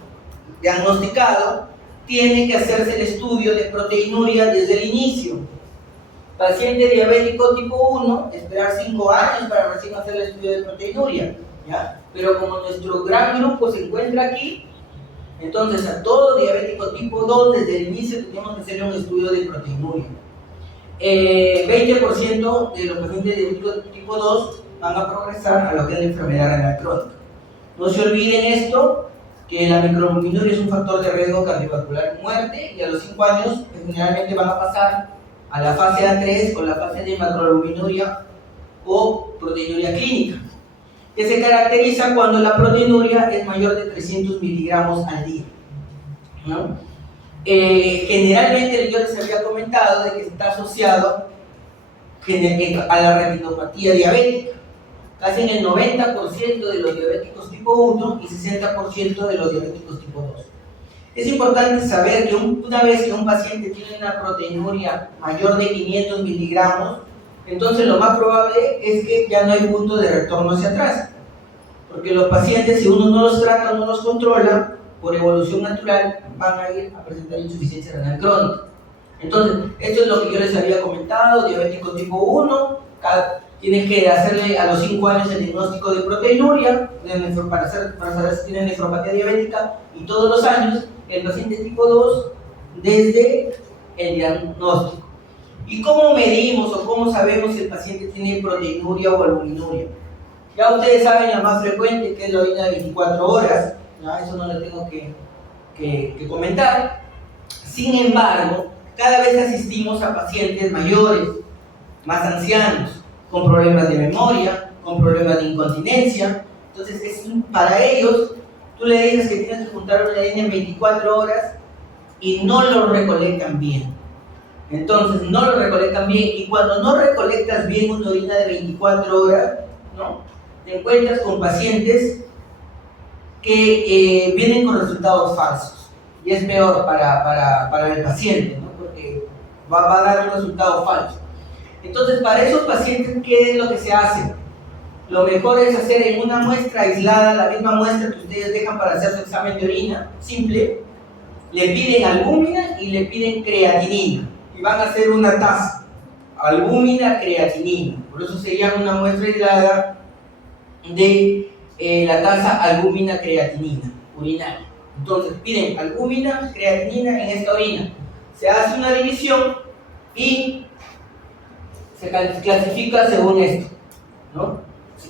diagnosticado, tiene que hacerse el estudio de proteinuria desde el inicio. Paciente diabético tipo 1, esperar 5 años para recién hacer el estudio de proteinuria, ¿ya? Pero como nuestro gran grupo se encuentra aquí, entonces a todo diabético tipo 2 desde el inicio tenemos que hacer un estudio de proteinuria. 20% de los pacientes diabéticos tipo 2 van a progresar a lo que es la enfermedad renal crónica. No se olviden esto, que la microalbuminuria es un factor de riesgo cardiovascular y muerte, y a los 5 años generalmente van a pasar a la fase A3 o la fase de macroalbuminuria o proteinuria clínica, que se caracteriza cuando la proteinuria es mayor de 300 miligramos al día, ¿no? Generalmente yo les había comentado de que está asociado a la retinopatía diabética. Casi en el 90% de los diabéticos tipo 1 y 60% de los diabéticos tipo 2. Es importante saber que una vez que un paciente tiene una proteinuria mayor de 500 miligramos, entonces lo más probable es que ya no hay punto de retorno hacia atrás. Porque los pacientes, si uno no los trata, no los controla, por evolución natural, van a ir a presentar insuficiencia renal crónica. Entonces, esto es lo que yo les había comentado, diabético tipo 1, tienes que hacerle a los 5 años el diagnóstico de proteinuria para saber si tiene nefropatía diabética, y todos los años el paciente tipo 2 desde el diagnóstico. ¿Y cómo medimos o cómo sabemos si el paciente tiene proteinuria o albuminuria? Ya ustedes saben la más frecuente, que es la orina de 24 horas, ¿no? Eso no lo tengo que comentar. Sin embargo, cada vez asistimos a pacientes mayores, más ancianos, con problemas de memoria, con problemas de incontinencia. Entonces, para ellos, tú le dices que tienes que juntar una orina en 24 horas y no lo recolectan bien. Entonces, no lo recolectan bien, y cuando no recolectas bien una orina de 24 horas, ¿no?, te encuentras con pacientes que vienen con resultados falsos, y es peor para el paciente, ¿no?, porque va a dar un resultado falso. Entonces, para esos pacientes, ¿qué es lo que se hace? Lo mejor es hacer en una muestra aislada, la misma muestra que ustedes dejan para hacer su examen de orina, simple, le piden albúmina y le piden creatinina, y van a hacer una tasa, albúmina, creatinina, por eso se llama una muestra aislada de la tasa albúmina-creatinina urinaria. Entonces piden albúmina, creatinina en esta orina, se hace una división y se clasifica según esto, ¿no?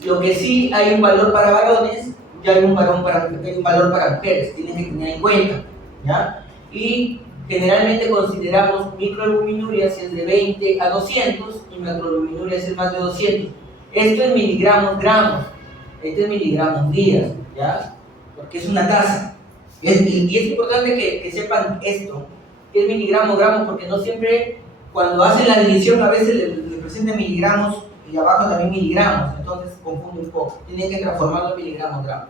Lo que sí hay un valor para varones y hay un valor para mujeres, tienen que tener en cuenta, ¿ya? Y generalmente consideramos microalbuminuria si es de 20 a 200 y macroalbuminuria si es más de 200. Esto es miligramos gramos, esto es miligramos días, ¿ya? Porque es una tasa. Y es importante que sepan esto, que es miligramos gramos, porque no siempre, cuando hacen la división, a veces le presentan miligramos y abajo también miligramos, entonces confunde un poco. Tienen que transformarlo en miligramos gramos.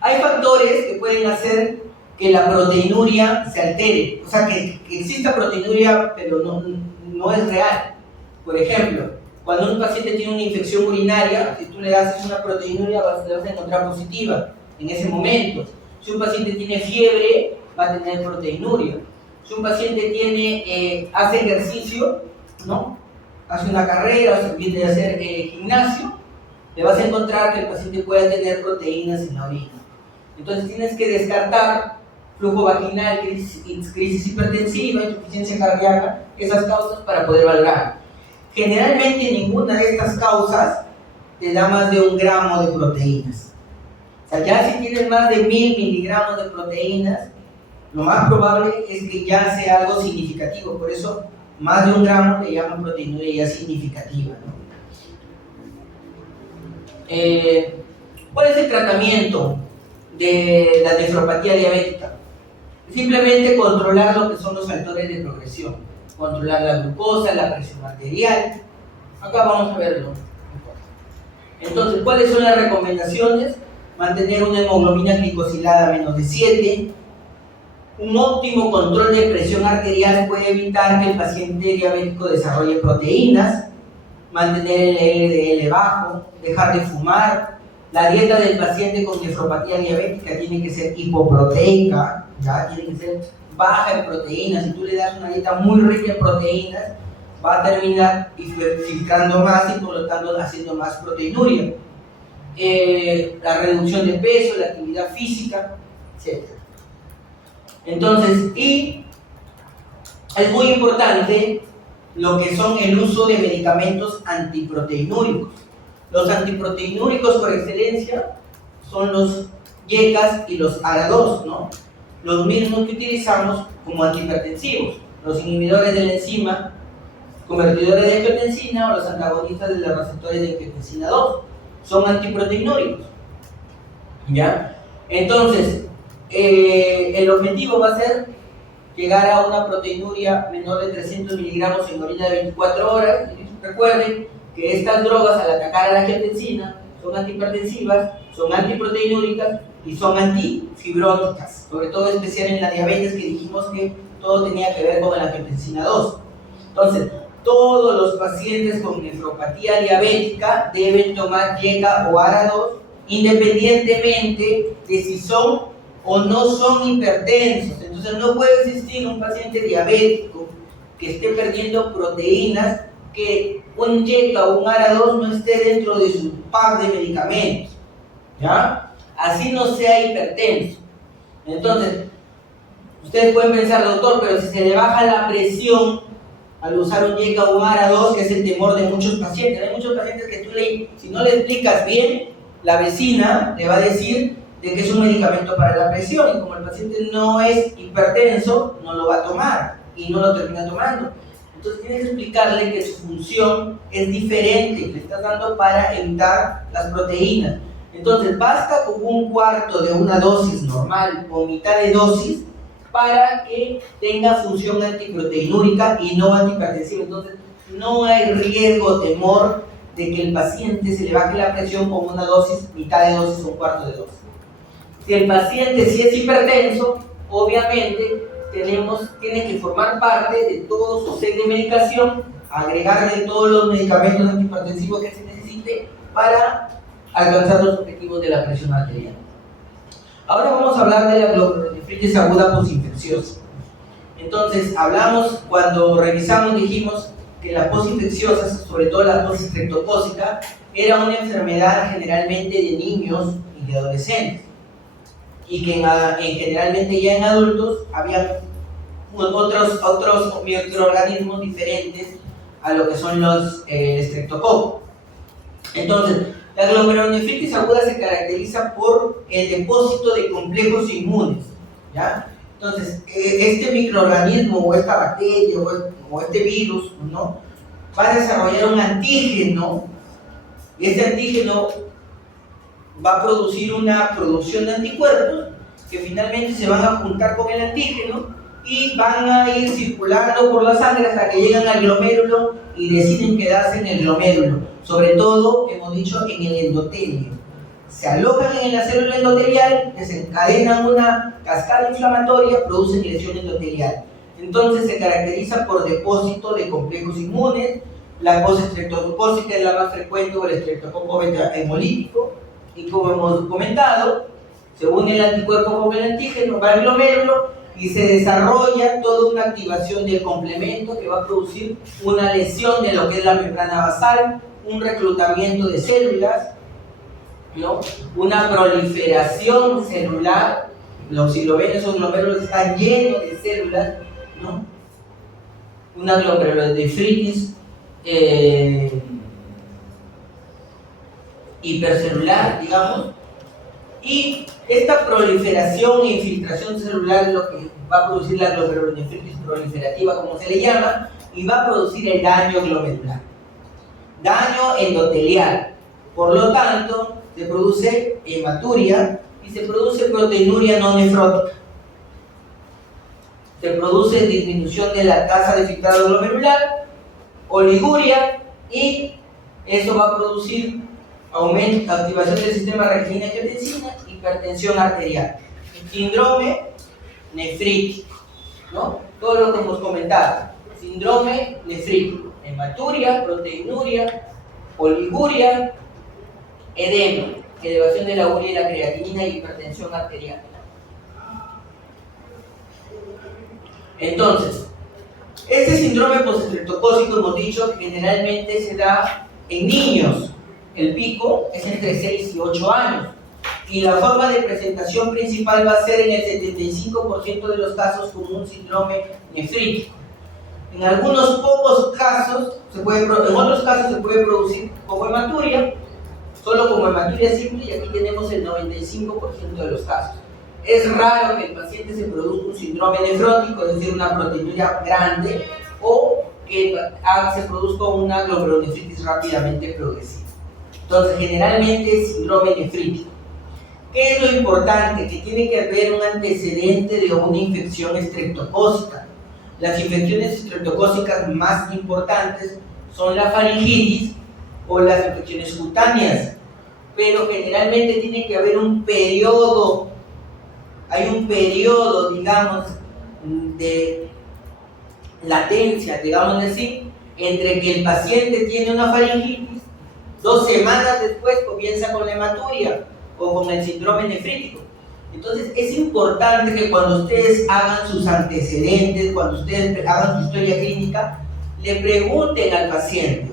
Hay factores que pueden hacer que la proteinuria se altere, o sea, que exista proteinuria, pero no es real. Por ejemplo, cuando un paciente tiene una infección urinaria, si tú le haces una proteinuria, la vas a encontrar positiva en ese momento. Si un paciente tiene fiebre, va a tener proteinuria. Si un paciente hace ejercicio, ¿no?, hace una carrera, o se viene a hacer gimnasio, le vas a encontrar que el paciente puede tener proteínas en la orina. Entonces tienes que descartar flujo vaginal, crisis hipertensiva, insuficiencia cardíaca, esas causas para poder valorar. Generalmente ninguna de estas causas te da más de 1 gramo de proteínas. O sea, ya si tienes más de 1000 miligramos de proteínas, lo más probable es que ya sea algo significativo. Por eso, más de 1 gramo le llaman proteinuria ya significativa, ¿no? ¿Cuál es el tratamiento de la nefropatía diabética? Simplemente controlar lo que son los factores de progresión, controlar la glucosa, la presión arterial. Acá vamos a verlo. Entonces, ¿cuáles son las recomendaciones? Mantener una hemoglobina glicosilada menos de 7. Un óptimo control de presión arterial puede evitar que el paciente diabético desarrolle proteínas. Mantener el LDL bajo, dejar de fumar, La dieta del paciente con nefropatía diabética tiene que ser hipoproteica, ¿ya? Tiene que ser baja en proteínas. Si tú le das una dieta muy rica en proteínas, va a terminar filtrando más y por lo tanto haciendo más proteinuria. La reducción de peso, la actividad física, etc. Entonces, y es muy importante lo que son el uso de medicamentos antiproteinúricos. Los antiproteinúricos por excelencia son los YECAS y los ARA2, ¿no? Los mismos que utilizamos como antihipertensivos, los inhibidores de la enzima convertidores de angiotensina o los antagonistas de los receptores de angiotensina 2, son antiproteinúricos, ¿ya? Entonces, el objetivo va a ser llegar a una proteinuria menor de 300 miligramos en orina de 24 horas. Y recuerden que estas drogas, al atacar a la angiotensina, son antihipertensivas, son antiproteinúricas y son antifibróticas, sobre todo especial en la diabetes, que dijimos que todo tenía que ver con la angiotensina 2. Entonces, todos los pacientes con nefropatía diabética deben tomar YECA o ARA2 independientemente de si son o no son hipertensos. Entonces no puede existir un paciente diabético que esté perdiendo proteínas que un YECA o un ARA2 no esté dentro de su pack de medicamentos, ¿ya? Así no sea hipertenso. Entonces, ustedes pueden pensar, doctor, pero si se le baja la presión al usar un YECA o un ARA2, que es el temor de muchos pacientes. Hay muchos pacientes que si no le explicas bien, la vecina le va a decir de que es un medicamento para la presión, y como el paciente no es hipertenso, no lo va a tomar y no lo termina tomando. Entonces tienes que explicarle que su función es diferente, le estás dando para evitar las proteínas. Entonces basta con un cuarto de una dosis normal o mitad de dosis para que tenga función antiproteinúrica y no antihipertensiva. Entonces no hay riesgo, temor de que el paciente se le baje la presión con una dosis, mitad de dosis o un cuarto de dosis. Si el paciente sí es hipertenso, obviamente tiene que formar parte de todo su set de medicación, agregarle todos los medicamentos antihipertensivos que se necesite para alcanzar los objetivos de la presión arterial. Ahora vamos a hablar de la glomerulonefritis aguda posinfecciosa. Entonces, cuando revisamos, dijimos que la posinfecciosa, sobre todo la posistreptocócica, era una enfermedad generalmente de niños y de adolescentes, y que generalmente ya en adultos había otros microorganismos diferentes a lo que son los estreptococos. Entonces, la glomerulonefritis aguda se caracteriza por el depósito de complejos inmunes, ¿ya? Entonces, este microorganismo o esta bacteria o este virus, ¿no?, va a desarrollar un antígeno, y este antígeno va a producir una producción de anticuerpos que finalmente se van a juntar con el antígeno y van a ir circulando por la sangre hasta que llegan al glomérulo y deciden quedarse en el glomérulo. Sobre todo, hemos dicho, en el endotelio. Se alojan en la célula endotelial, desencadenan una cascada inflamatoria, producen lesión endotelial. Entonces se caracteriza por depósito de complejos inmunes. La posistreptocócica es la más frecuente, o el estreptococo hemolítico, y como hemos comentado, se une el anticuerpo con el antígeno, va al glomérulo y se desarrolla toda una activación del complemento que va a producir una lesión de lo que es la membrana basal, un reclutamiento de células, ¿no?, una proliferación celular. Si lo ven, esos glomérulos están llenos de células, ¿no?, una glomerulonefritis hipercelular, digamos, y esta proliferación e infiltración celular es lo que va a producir la glomerulonefritis proliferativa, como se le llama, y va a producir el daño glomerular, daño endotelial. Por lo tanto, se produce hematuria y se produce proteinuria no nefrótica. Se produce disminución de la tasa de filtrado glomerular, oliguria, y eso va a producir activación del sistema renina-angiotensina, hipertensión arterial, síndrome nefrítico, ¿no? Todo lo que hemos comentado, síndrome nefrítico, hematuria, proteinuria, oliguria, edema. elevación de la urea y la creatinina y hipertensión arterial. Entonces, este síndrome postestreptocócico hemos dicho que generalmente se da en niños. El pico es entre 6 y 8 años. Y la forma de presentación principal va a ser en el 75% de los casos como un síndrome nefrítico. En algunos pocos casos, en otros casos se puede producir como hematuria, solo como hematuria simple, y aquí tenemos el 95% de los casos. Es raro que el paciente se produzca un síndrome nefrótico, es decir, una proteinuria grande, o que se produzca una glomerulonefritis rápidamente progresiva. Entonces, generalmente es síndrome nefrítico. ¿Qué es lo importante? Que tiene que haber un antecedente de una infección estreptocócica. Las infecciones estreptocócicas más importantes son la faringitis o las infecciones cutáneas, pero generalmente tiene que haber un periodo, digamos, de latencia, digamos así, entre que el paciente tiene una faringitis, 2 semanas después comienza con la hematuria o con el síndrome nefrítico. Entonces es importante que cuando ustedes hagan sus antecedentes, cuando ustedes hagan su historia clínica, le pregunten al paciente: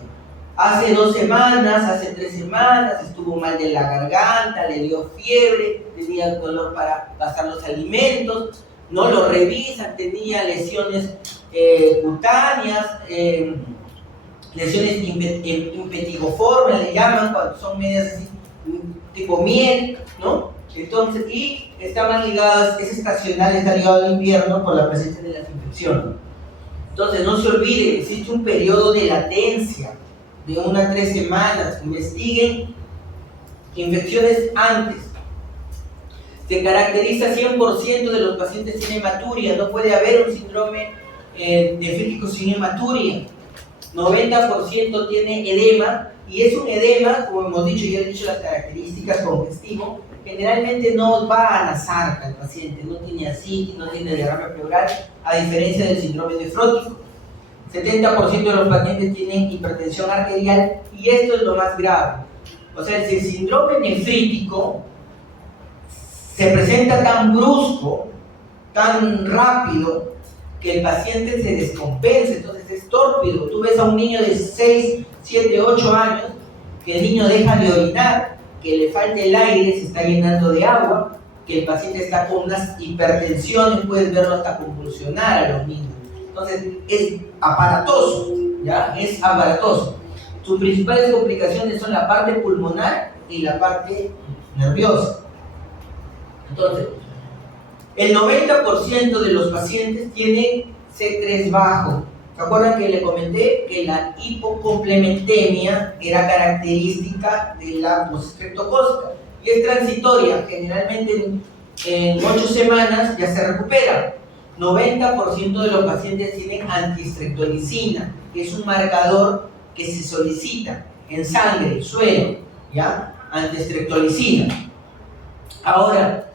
hace 2 semanas, hace 3 semanas, estuvo mal de la garganta, le dio fiebre, tenía dolor para pasar los alimentos, no lo revisan, tenía lesiones cutáneas, lesiones impetigoformes, le llaman, cuando son medias así, tipo miel, ¿no? Entonces, y estaban ligadas, es estacional, está ligado al invierno por la presencia de las infecciones. Entonces, no se olviden, existe un periodo de latencia de 1 a 3 semanas. Investiguen infecciones antes. Se caracteriza 100% de los pacientes sin hematuria, no puede haber un síndrome nefrítico sin hematuria. 90% tiene edema, y es un edema, como hemos dicho, ya he dicho las características, congestivo. Generalmente no va a la sarca el paciente, no tiene ascitis, no tiene derrame pleural, a diferencia del síndrome nefrótico. 70% de los pacientes tienen hipertensión arterial, y esto es lo más grave. O sea, si el síndrome nefrítico se presenta tan brusco, tan rápido, que el paciente se descompensa, entonces es tórpido. Tú ves a un niño de 6, 7, 8 años, que el niño deja de orinar, que le falta el aire, se está llenando de agua, que el paciente está con unas hipertensiones, puedes verlo hasta convulsionar a los niños. Entonces es aparatoso, ¿ya? Es aparatoso. Sus principales complicaciones son la parte pulmonar y la parte nerviosa. Entonces, el 90% de los pacientes tienen C3 bajo. ¿Se acuerdan que le comenté que la hipocomplementemia era característica de la postestreptocócica? Y es transitoria, generalmente en 8 semanas ya se recupera. 90% de los pacientes tienen antistreptolicina, que es un marcador que se solicita en sangre, suero, ¿ya? Antistreptolicina. Ahora,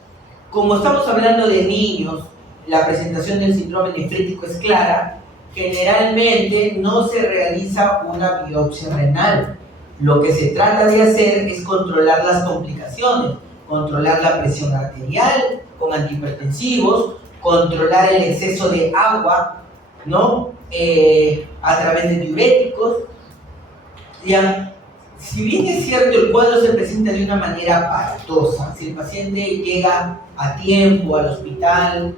como estamos hablando de niños, la presentación del síndrome nefrítico es clara. Generalmente no se realiza una biopsia renal. Lo que se trata de hacer es controlar las complicaciones, controlar la presión arterial con antihipertensivos, controlar el exceso de agua, ¿no? A través de diuréticos. Ya, si bien es cierto, el cuadro se presenta de una manera aparatosa, si el paciente llega a tiempo al hospital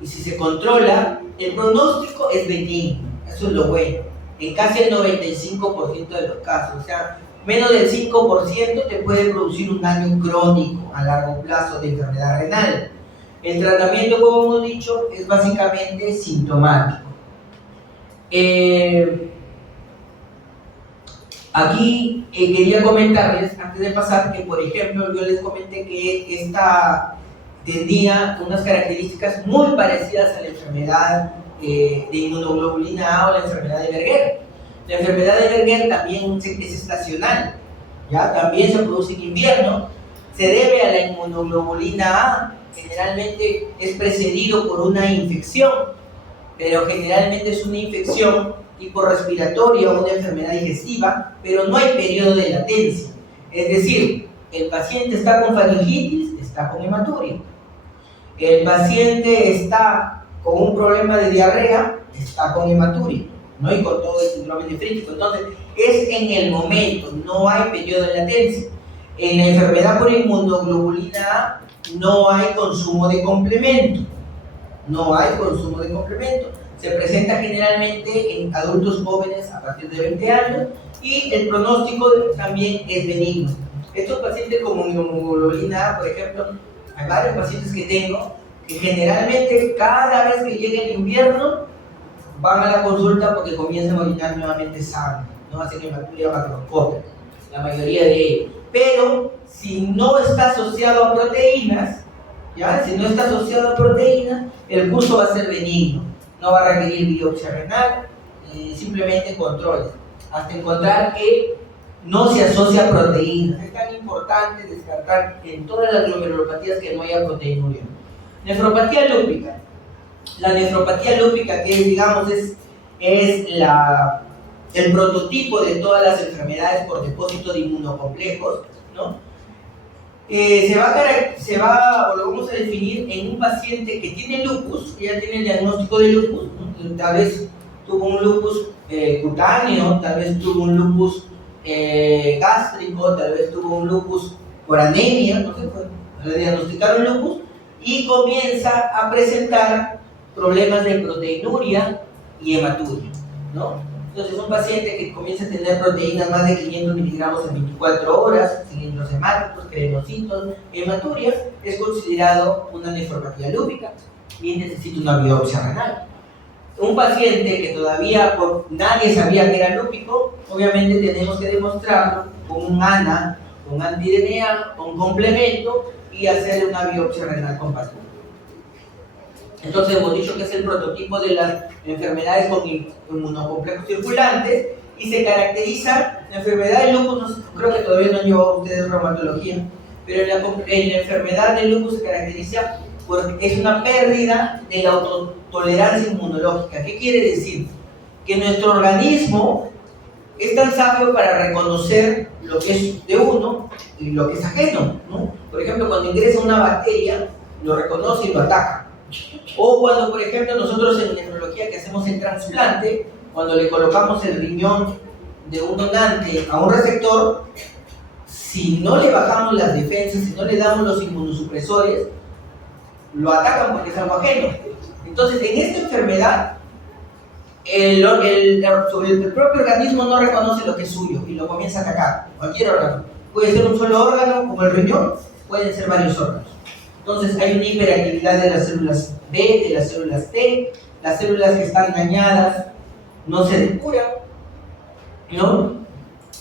y si se controla, el pronóstico es benigno, eso es lo bueno, en casi el 95% de los casos. O sea, menos del 5% te puede producir un daño crónico a largo plazo de enfermedad renal. El tratamiento, como hemos dicho, es básicamente sintomático. Aquí quería comentarles, antes de pasar, que por ejemplo yo les comenté que esta tenía unas características muy parecidas a la enfermedad de inmunoglobulina A o la enfermedad de Berger. La enfermedad de Berger también es estacional, ¿ya? También se produce en invierno, se debe a la inmunoglobulina A, generalmente es precedido por una infección, pero generalmente es una infección tipo respiratoria o una enfermedad digestiva, pero no hay periodo de latencia. Es decir, el paciente está con faringitis, está con hematuria. El paciente está con un problema de diarrea, está con hematuria, ¿no? Y con todo el síndrome nefrítico. Entonces, es en el momento, no hay periodo de latencia. En la enfermedad por inmunoglobulina A no hay consumo de complemento. No hay consumo de complemento. Se presenta generalmente en adultos jóvenes a partir de 20 años y el pronóstico también es benigno. Estos pacientes con inmunoglobulina A, por ejemplo, hay varios pacientes que tengo que generalmente cada vez que llega el invierno van a la consulta porque comienzan a orinar nuevamente sangre, no hacen hematuria macroscópica, la mayoría de ellos. Pero si no está asociado a proteínas, ¿ya? Si no está asociado a proteínas, el curso va a ser benigno, no va a requerir biopsia renal, simplemente controles, hasta encontrar que no se asocia a proteínas. Es tan importante descartar en todas las glomerulopatías que no haya proteinuria. Nefropatía lúpica. La nefropatía lúpica, que digamos es el prototipo de todas las enfermedades por depósito de inmunocomplejos, ¿no? O lo vamos a definir en un paciente que tiene lupus, que ya tiene el diagnóstico de lupus, ¿no? Tal vez tuvo un lupus cutáneo, tal vez tuvo un lupus gástrico, tal vez tuvo un lupus por anemia, no sé, le diagnosticaron lupus y comienza a presentar problemas de proteinuria y hematuria, ¿no? Entonces, un paciente que comienza a tener proteínas más de 500 miligramos en 24 horas, cilindros hemáticos, crenocitos, hematurias, es considerado una nefropatía lúpica y necesita una biopsia renal. Un paciente que todavía nadie sabía que era lúpico, obviamente tenemos que demostrarlo con un ANA, con anti-DNA, con complemento y hacer una biopsia renal compatible. Entonces hemos dicho que es el prototipo de las enfermedades con inmunocomplejos circulantes y se caracteriza, la enfermedad de lupus, creo que todavía no han llevado ustedes reumatología, pero en la enfermedad de lupus se caracteriza porque es una pérdida de la autotolerancia inmunológica. ¿Qué quiere decir? Que nuestro organismo es tan sabio para reconocer lo que es de uno y lo que es ajeno, ¿no? Por ejemplo, cuando ingresa una bacteria, lo reconoce y lo ataca. O cuando, por ejemplo, nosotros en nefrología que hacemos el trasplante, cuando le colocamos el riñón de un donante a un receptor, si no le bajamos las defensas, si no le damos los inmunosupresores, lo atacan porque es algo ajeno. Entonces, en esta enfermedad, el propio organismo no reconoce lo que es suyo y lo comienza a atacar, cualquier órgano. Puede ser un solo órgano, como el riñón, pueden ser varios órganos. Entonces, hay una hiperactividad de las células B, de las células T, las células que están dañadas no se depuran, ¿no?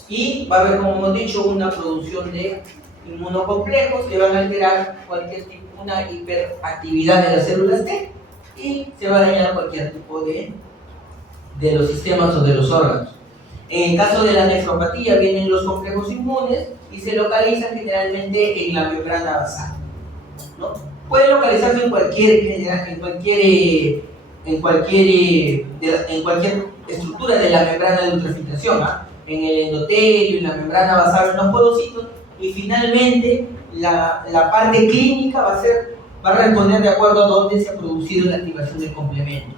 Y va a haber, como hemos dicho, una producción de inmunocomplejos que van a alterar cualquier tipo, una hiperactividad de las células T y se va a dañar cualquier tipo de los sistemas o de los órganos. En el caso de la nefropatía vienen los complejos inmunes y se localizan generalmente en la membrana basal, ¿no? Puede localizarse en cualquier estructura de la membrana de ultrafiltración, ¿ah? En el endotelio, en la membrana basal, en los podocitos, y finalmente la parte clínica va a responder de acuerdo a dónde se ha producido la activación del complemento.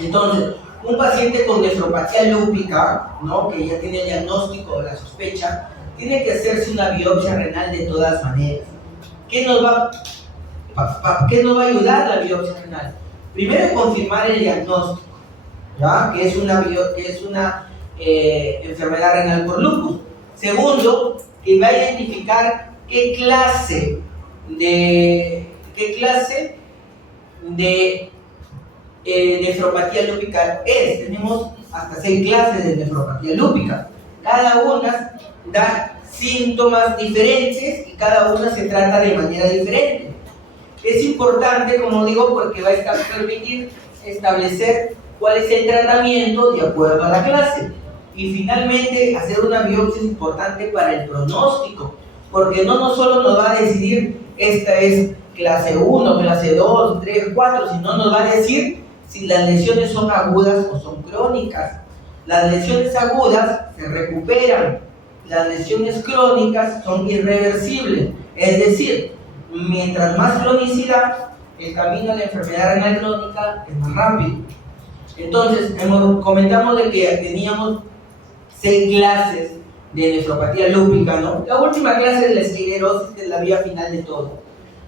Entonces, un paciente con nefropatía lúpica, ¿no? Que ya tiene el diagnóstico o la sospecha, tiene que hacerse una biopsia renal de todas maneras. ¿Qué nos va a ayudar la biopsia renal? Primero, confirmar el diagnóstico, ¿ya? Que es una enfermedad renal por lupus. Segundo, que va a identificar qué clase de nefropatía lúpica es. Tenemos hasta 6 clases de nefropatía lúpica. Cada una da síntomas diferentes y cada una se trata de manera diferente. Es importante, como digo, porque va a permitir establecer cuál es el tratamiento de acuerdo a la clase. Y finalmente, hacer una biopsia es importante para el pronóstico, porque no solo nos va a decidir esta es clase 1, clase 2, 3, 4, sino nos va a decir si las lesiones son agudas o son crónicas. Las lesiones agudas se recuperan las lesiones crónicas son irreversibles, es decir, mientras más cronicidad, el camino a la enfermedad renal crónica es más rápido. Entonces, comentamos de que teníamos 6 clases de nefropatía lúpica, ¿no? La última clase es la esclerosis, que es la vía final de todo.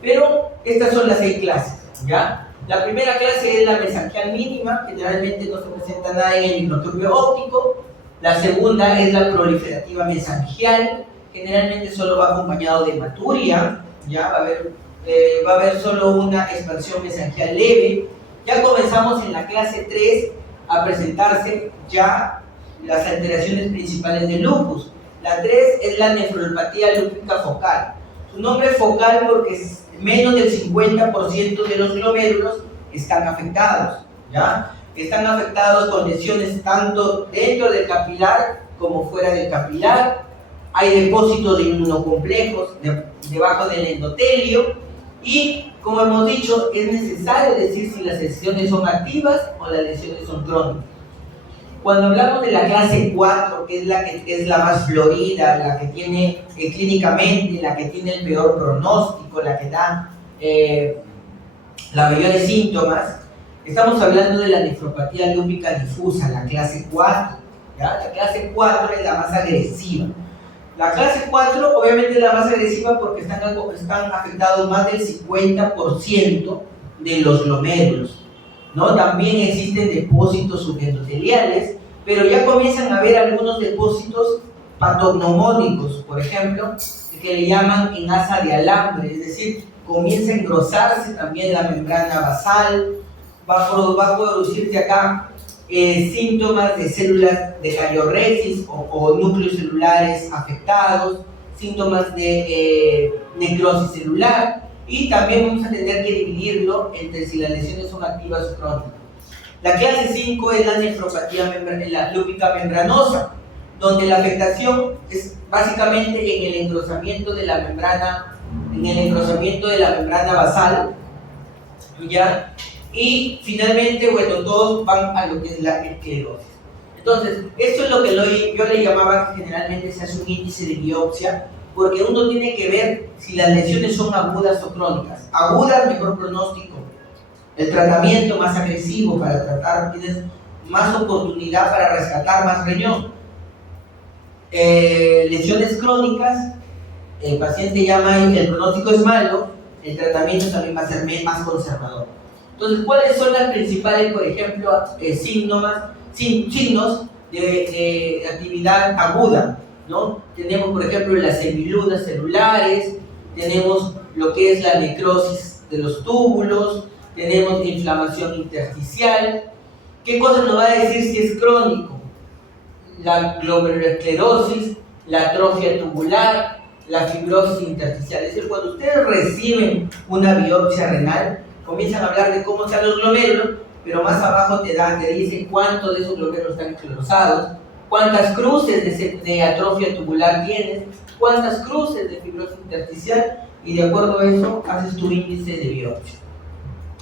Pero estas son las 6 clases, ¿ya? La primera clase es la mesangial mínima, generalmente no se presenta nada en el microscopio óptico. La segunda es la proliferativa mesangial, generalmente solo va acompañado de hematuria, ¿ya? Va a haber solo una expansión mesangial leve. Ya comenzamos en la clase 3 a presentarse ya las alteraciones principales del lupus. La 3 es la nefropatía lúpica focal. Su nombre es focal porque menos del 50% de los glomérulos están afectados, ¿ya? Están afectados con lesiones tanto dentro del capilar como fuera del capilar. Hay depósitos de inmunocomplejos debajo del endotelio y, como hemos dicho, es necesario decir si las lesiones son activas o las lesiones son crónicas. Cuando hablamos de la clase 4, que es la más florida, la que tiene clínicamente, la que tiene el peor pronóstico, la que da la mayoría de síntomas, estamos hablando de la nefropatía lúpica difusa, la clase 4, ¿ya? La clase 4 es la más agresiva. La clase 4 obviamente es la más agresiva porque están afectados más del 50% de los glomérulos, ¿no? También existen depósitos subendoteliales, pero ya comienzan a haber algunos depósitos patognomónicos, por ejemplo, que le llaman en asa de alambre, es decir, comienza a engrosarse también la membrana basal, va a producirse acá síntomas de células de cariorexis o núcleos celulares afectados, síntomas de necrosis celular, y también vamos a tener que dividirlo entre si las lesiones son activas o crónicas. La clase 5 es la nefropatía la lúpica membranosa, donde la afectación es básicamente en el engrosamiento de la membrana, basal, ¿ya? Y finalmente, bueno, todos van a lo que es la esclerosis. Entonces, esto es lo que yo le llamaba que generalmente se hace un índice de biopsia, porque uno tiene que ver si las lesiones son agudas o crónicas. Agudas, mejor pronóstico. El tratamiento más agresivo para tratar, tienes más oportunidad para rescatar más riñón. Lesiones crónicas, el paciente llama y el pronóstico es malo, el tratamiento también va a ser más conservador. Entonces, ¿cuáles son las principales, por ejemplo, signos de actividad aguda, ¿no? Tenemos, por ejemplo, las semilunas celulares, tenemos lo que es la necrosis de los túbulos, tenemos inflamación intersticial. ¿Qué cosa nos va a decir si es crónico? La glomerulosclerosis, la atrofia tubular, la fibrosis intersticial. Es decir, cuando ustedes reciben una biopsia renal, comienzan a hablar de cómo están los glomérulos, pero más abajo te dicen cuántos de esos glomérulos están esclerosados, cuántas cruces de atrofia tubular tienes, cuántas cruces de fibrosis intersticial, y de acuerdo a eso haces tu índice de biopsia.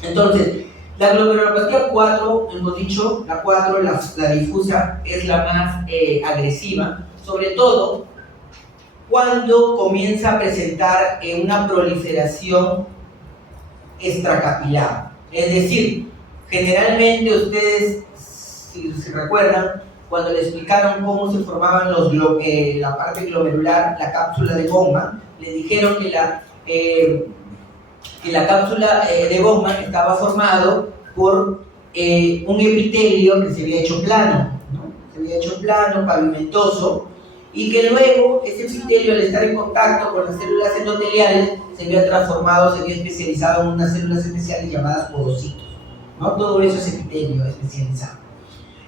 Entonces, la glomerulopatía 4, hemos dicho, la 4, la difusa, es la más agresiva, sobre todo cuando comienza a presentar una proliferación extracapilar. Es decir, generalmente ustedes, si recuerdan, cuando le explicaron cómo se formaban la parte glomerular, la cápsula de Bowman, les dijeron que la cápsula de Bowman estaba formado por un epitelio que se había hecho plano, ¿no? Se había hecho plano, pavimentoso, y que luego ese epitelio, al estar en contacto con las células endoteliales, se había transformado, se había especializado en unas células especiales llamadas podocitos, ¿no? Todo eso es epitelio especializado.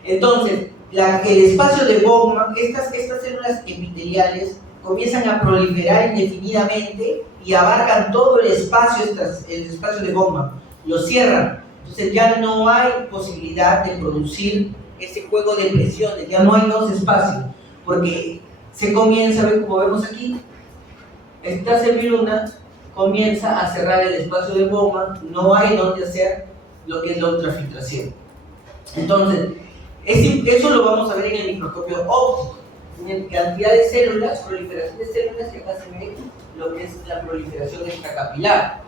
Entonces, el espacio de Bowman, estas células epiteliales comienzan a proliferar indefinidamente y abarcan todo el espacio de Bowman, lo cierran. Entonces ya no hay posibilidad de producir ese juego de presiones, ya no hay dos espacios, porque se comienza a ver, como vemos aquí, esta semiluna comienza a cerrar el espacio de Bowman, no hay donde hacer lo que es la ultrafiltración. Entonces, eso lo vamos a ver en el microscopio óptico. tiene cantidad de células, proliferación de células, que acá se ve lo que es la proliferación extracapilar.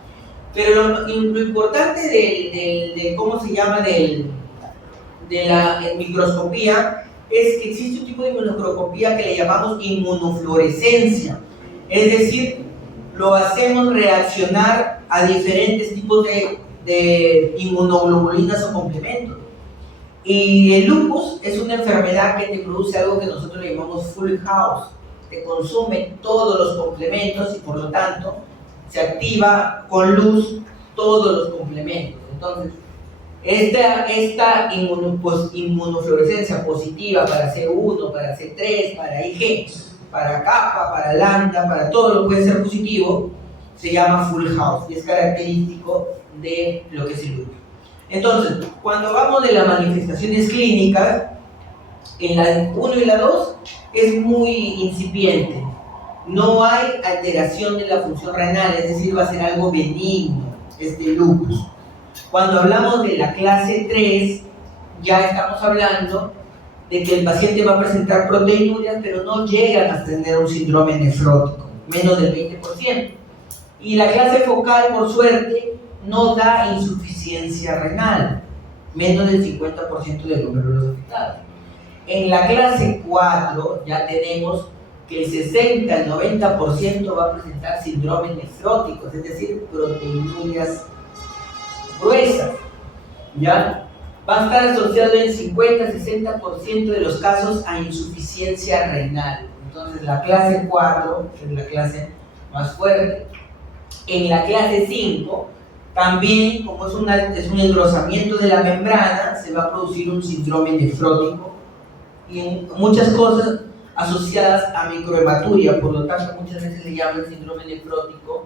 Pero lo importante de cómo se llama de la microscopía es que existe un tipo de microscopía que le llamamos inmunofluorescencia, es decir, lo hacemos reaccionar a diferentes tipos de inmunoglobulinas o complementos. Y el lupus es una enfermedad que te produce algo que nosotros le llamamos full house, te consume todos los complementos y por lo tanto se activa con luz todos los complementos. Entonces, esta inmunofluorescencia positiva para C1, para C3, para IG, para kappa, para lambda, para todo lo que puede ser positivo, se llama full house y es característico de lo que es el lupus. Entonces, cuando hablamos de las manifestaciones clínicas, en la 1 y la 2 es muy incipiente. No hay alteración de la función renal, es decir, va a ser algo benigno, este lupus. Cuando hablamos de la clase 3, ya estamos hablando de que el paciente va a presentar proteinurias, pero no llegan a tener un síndrome nefrótico, menos del 20%. Y la clase focal, por suerte, no da insuficiencia renal, menos del 50% de los glomérulos afectados. En la clase 4 ya tenemos que el 60 al 90% va a presentar síndromes nefróticos, es decir, proteinurias gruesas, ¿ya? Va a estar asociado en 50-60% de los casos a insuficiencia renal. Entonces la clase 4 es la clase más fuerte. En la clase 5, también, como es un engrosamiento de la membrana, se va a producir un síndrome nefrótico y en muchas cosas asociadas a microhematuria, por lo tanto muchas veces se llama el síndrome nefrótico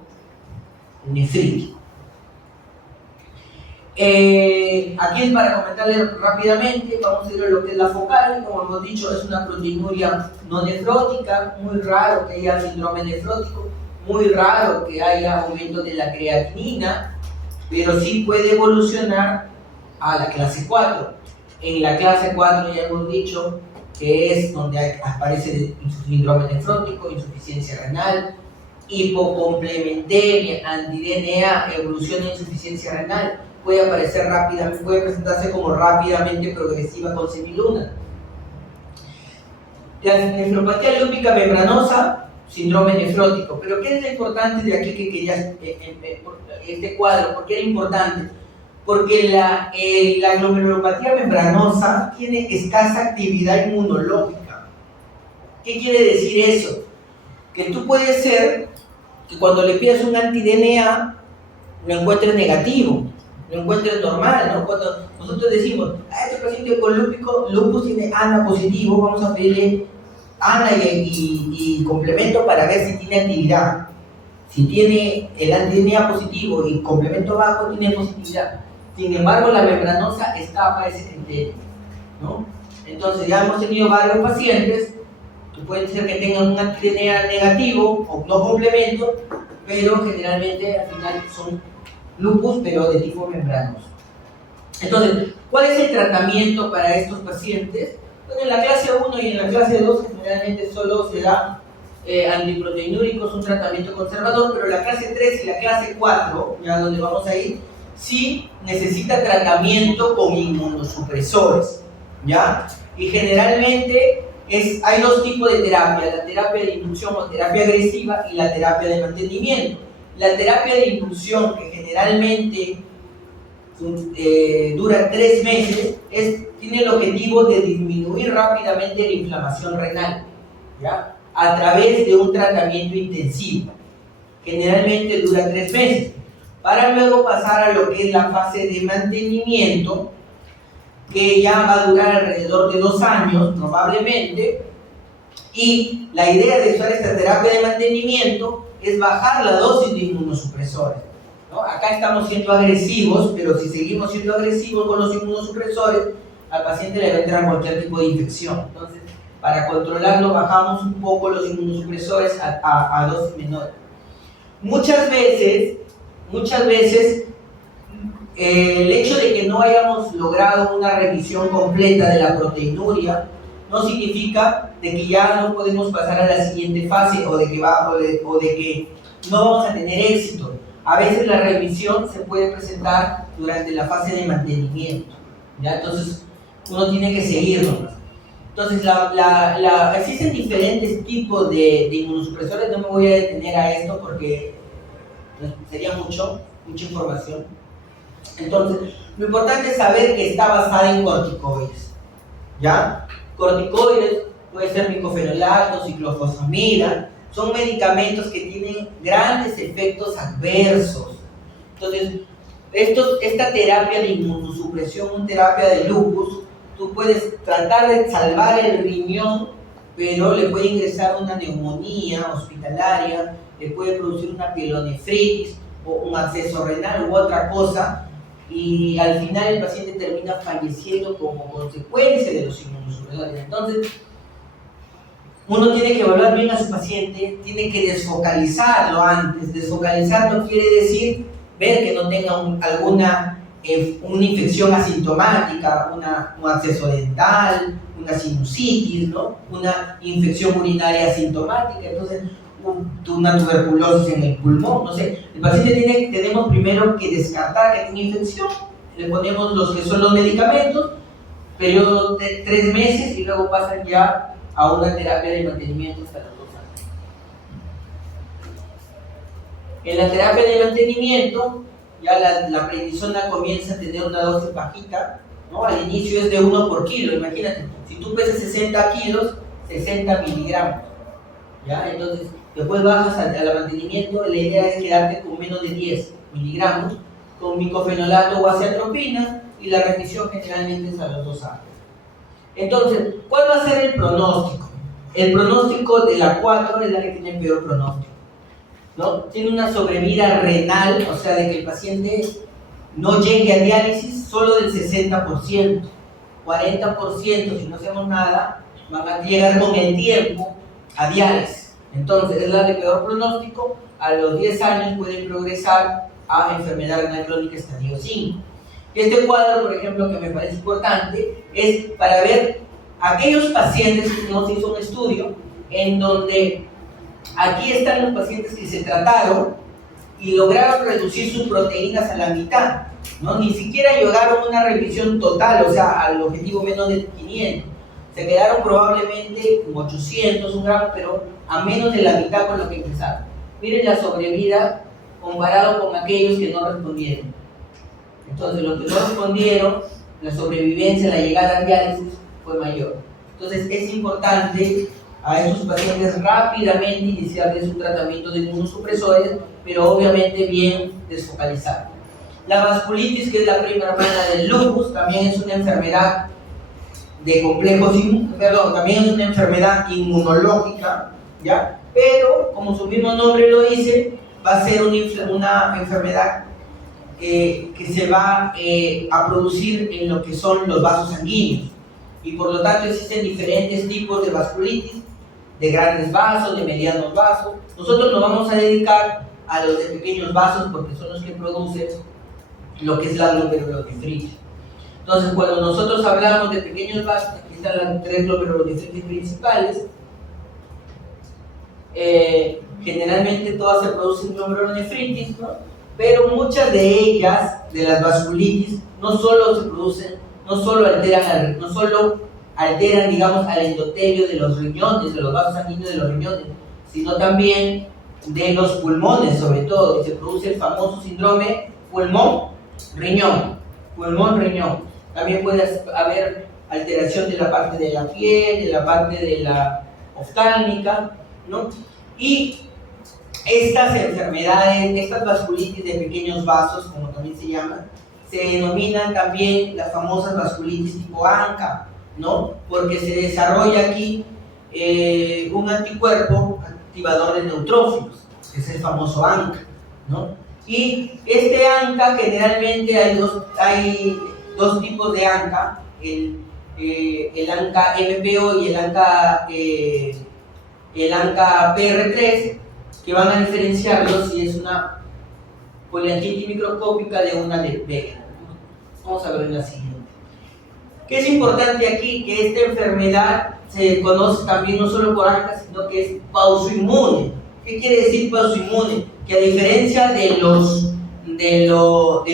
nefrítico. Aquí para comentarles rápidamente, vamos a ir a lo que es la focal. Como hemos dicho, es una proteinuria no nefrótica, muy raro que haya síndrome nefrótico, muy raro que haya aumento de la creatinina, pero sí puede evolucionar a la clase 4. En la clase 4 ya hemos dicho que es donde aparece síndrome nefrótico, insuficiencia renal, hipocomplementemia, anti-DNA, evolución de insuficiencia renal. Puede aparecer rápidamente, puede presentarse como rápidamente progresiva con semiluna. La nefropatía lúpica membranosa, síndrome nefrótico. Pero ¿qué es lo importante de aquí que quería este cuadro? ¿Por qué era importante? Porque la glomerulopatía membranosa tiene escasa actividad inmunológica. ¿Qué quiere decir eso? Que tú puedes ser que cuando le pidas un anti-DNA lo encuentres negativo, lo encuentres normal, ¿no? Cuando nosotros decimos, este paciente con lupus tiene ANA positivo, vamos a pedirle ANA y complemento para ver si tiene actividad. Si tiene el anti-DNA positivo y complemento bajo, tiene positividad. Sin embargo, la membranosa escapa a ese criterio, ¿no? Entonces, ya hemos tenido varios pacientes que pueden ser que tengan un anti-DNA negativo o no complemento, pero generalmente al final son lupus, pero de tipo membranoso. Entonces, ¿cuál es el tratamiento para estos pacientes? Bueno, en la clase 1 y en la clase 2 generalmente solo se da antiproteinúricos, un tratamiento conservador, pero la clase 3 y la clase 4, ya donde vamos a ir, sí necesita tratamiento con inmunosupresores, ¿ya? Y generalmente hay dos tipos de terapia, la terapia de inducción o terapia agresiva y la terapia de mantenimiento. La terapia de inducción, que generalmente dura 3 meses, tiene el objetivo de disminuir rápidamente la inflamación renal, ¿ya? A través de un tratamiento intensivo. Generalmente dura 3 meses, para luego pasar a lo que es la fase de mantenimiento, que ya va a durar alrededor de 2 años probablemente, y la idea de usar esta terapia de mantenimiento es bajar la dosis de inmunosupresores, ¿no? Acá estamos siendo agresivos, pero si seguimos siendo agresivos con los inmunosupresores, al paciente le va a entrar cualquier tipo de infección. Entonces, para controlarlo, bajamos un poco los inmunosupresores a dosis menores. Muchas veces, el hecho de que no hayamos logrado una revisión completa de la proteinuria no significa de que ya no podemos pasar a la siguiente fase o de que no vamos a tener éxito. A veces la remisión se puede presentar durante la fase de mantenimiento, ¿ya? Entonces uno tiene que seguirlo. Entonces existen diferentes tipos de inmunosupresores. No me voy a detener a esto porque sería mucha información. Entonces lo importante es saber que está basada en corticoides, ¿ya? Corticoides puede ser micofenolato, ciclofosfamida, son medicamentos que tienen grandes efectos adversos. Entonces, esta terapia de inmunosupresión, terapia de lupus, tú puedes tratar de salvar el riñón, pero le puede ingresar una neumonía hospitalaria, le puede producir una pielonefritis o un acceso renal u otra cosa, y al final el paciente termina falleciendo como consecuencia de los inmunosupresores. Entonces, uno tiene que evaluar bien a su paciente, tiene que desfocalizarlo antes. Desfocalizarlo quiere decir ver que no tenga una infección asintomática, un acceso dental, una sinusitis, ¿no? Una infección urinaria asintomática, entonces una tuberculosis en el pulmón, no sé. El paciente tenemos primero que descartar que tiene infección, le ponemos los que son los medicamentos, periodo de 3 meses y luego pasan ya a una terapia de mantenimiento hasta los 2 años. En la terapia de mantenimiento, ya la prednisona comienza a tener una dosis bajita, ¿no? Al inicio es de 1 por kilo, imagínate, si tú pesas 60 kilos, 60 miligramos, ¿ya? Entonces, después bajas al mantenimiento, la idea es quedarte con menos de 10 miligramos, con micofenolato o aciatropina, y la remisión generalmente es a los 2 años. Entonces, ¿cuál va a ser el pronóstico? El pronóstico de la 4 es la que tiene el peor pronóstico, ¿no? Tiene una sobrevida renal, o sea, de que el paciente no llegue a diálisis solo del 60%, 40%, si no hacemos nada, van a llegar con el tiempo a diálisis. Entonces, es la de peor pronóstico. A los 10 años pueden progresar a enfermedad renal crónica estadio 5. Y este cuadro, por ejemplo, que me parece importante, es para ver aquellos pacientes que no se hizo un estudio, en donde aquí están los pacientes que se trataron y lograron reducir sus proteínas a la mitad, ¿no? Ni siquiera llegaron a una revisión total, o sea, al objetivo menos de 500. Se quedaron probablemente con 800, 1 gramo, pero a menos de la mitad con lo que empezaron. Miren la sobrevida comparado con aquellos que no respondieron. Entonces, los que no respondieron, la sobrevivencia, la llegada a diálisis fue mayor. Entonces, es importante a estos pacientes rápidamente iniciarles un tratamiento de inmunosupresores, pero obviamente bien desfocalizado. La vasculitis, que es la prima hermana del lupus, también es una enfermedad de complejos, también es una enfermedad inmunológica, ¿ya? Pero, como su mismo nombre lo dice, va a ser una enfermedad que se va a producir en lo que son los vasos sanguíneos, y por lo tanto existen diferentes tipos de vasculitis, de grandes vasos, de medianos vasos. Nosotros nos vamos a dedicar a los de pequeños vasos porque son los que producen lo que es la glomerulonefritis. Entonces, cuando nosotros hablamos de pequeños vasos, aquí están las 3 glomerulonefritis principales. Generalmente todas se producen glomerulonefritis, ¿no? Pero muchas de ellas, de las vasculitis, no solo se producen, no solo alteran, digamos, al endotelio de los riñones, de los vasos sanguíneos de los riñones, sino también de los pulmones, sobre todo, y se produce el famoso síndrome pulmón-riñón. Pulmón-riñón. También puede haber alteración de la parte de la piel, de la parte de la oftálmica, ¿no? Y estas enfermedades, estas vasculitis de pequeños vasos, como también se llaman, se denominan también las famosas vasculitis tipo ANCA, ¿no? Porque se desarrolla aquí un anticuerpo activador de neutrófilos, que es el famoso ANCA, ¿no? Y este ANCA, generalmente hay dos tipos de ANCA, el ANCA MPO y el ANCA PR3, que van a diferenciarlos si es una poliangitis microscópica de una de Wegener. Vamos a ver en la siguiente. ¿Qué es importante aquí? Que esta enfermedad se conoce también no solo por ANCA, sino que es pausoinmune. ¿Qué quiere decir pausoinmune? Que a diferencia de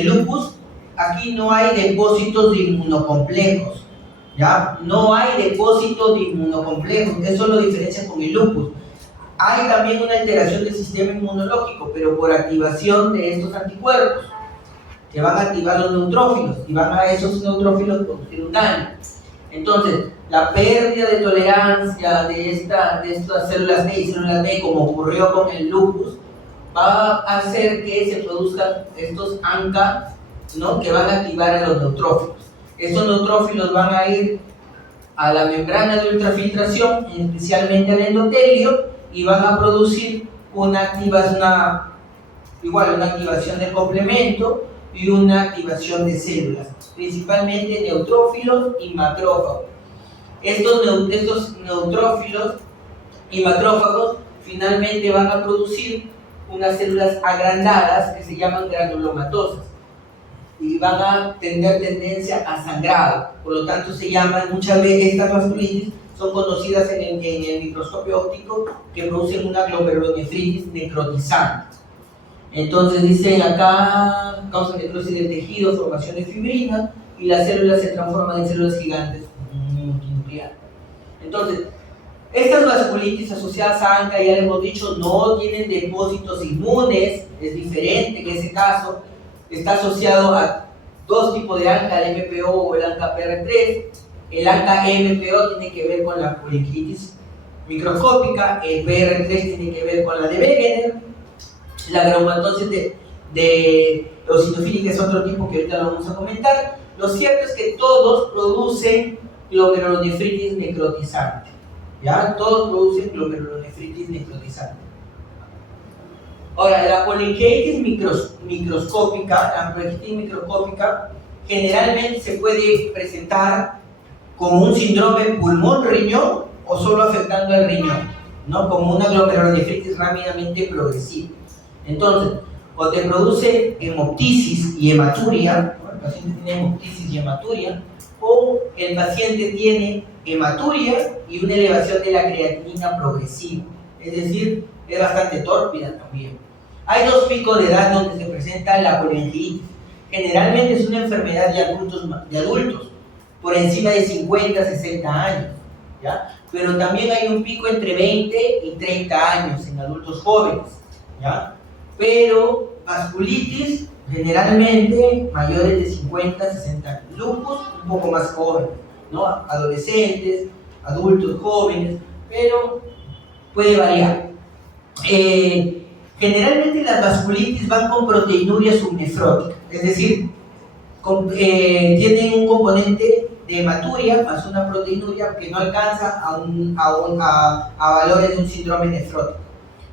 lupus, aquí no hay depósitos de inmunocomplejos, ¿ya? No hay depósitos de inmunocomplejos, eso lo diferencia con el lupus. Hay también una alteración del sistema inmunológico, pero por activación de estos anticuerpos, que van a activar los neutrófilos, y van a esos neutrófilos producir un daño. Entonces, la pérdida de tolerancia de estas células T y células B, como ocurrió con el lupus, va a hacer que se produzcan estos ANCA, ¿no? Que van a activar a los neutrófilos. Estos neutrófilos van a ir a la membrana de ultrafiltración, especialmente al endotelio, y van a producir una activación del complemento y una activación de células, principalmente neutrófilos y macrófagos. Estos neutrófilos y macrófagos finalmente van a producir unas células agrandadas que se llaman granulomatosas y van a tener tendencia a sangrado. Por lo tanto, se llaman muchas veces estas vasculitis, son conocidas en el microscopio óptico, que producen una glomerulonefritis necrotizante. Entonces dicen acá, causa necrosis del tejido, formación de fibrina, y las células se transforman en células gigantes multinucleares. Entonces, estas vasculitis asociadas a ANCA, ya les hemos dicho, no tienen depósitos inmunes, es diferente en ese caso, está asociado a dos tipos de ANCA, el MPO o el ANCA-PR3. El ANCA-MPO tiene que ver con la colingitis microscópica, el PR3 tiene que ver con la de Wegener, la granulomatosas de eosinofílica es otro tipo que ahorita lo vamos a comentar. Lo cierto es que todos producen glomerulonefritis necrotizante, ¿ya? Todos producen glomerulonefritis necrotizante. Ahora, la colingitis microscópica, generalmente se puede presentar como un síndrome pulmón-riñón o solo afectando al riñón, ¿no? Como una glomerulonefritis rápidamente progresiva. Entonces, o te produce hemoptisis y hematuria, ¿no? El paciente tiene hemoptisis y hematuria, o el paciente tiene hematuria y una elevación de la creatinina progresiva, es decir, es bastante tórpida también. Hay dos picos de edad donde se presenta la colingitis. Generalmente es una enfermedad de adultos por encima de 50, 60 años, ¿ya? Pero también hay un pico entre 20 y 30 años en adultos jóvenes, ¿ya? Pero vasculitis generalmente mayores de 50, 60 años. Lupus un poco más jóvenes, ¿no? Adolescentes, adultos jóvenes, pero puede variar. Generalmente las vasculitis van con proteinuria subnefrótica, es decir, tienen un componente de hematuria más una proteinuria que no alcanza a valores de un síndrome nefrótico.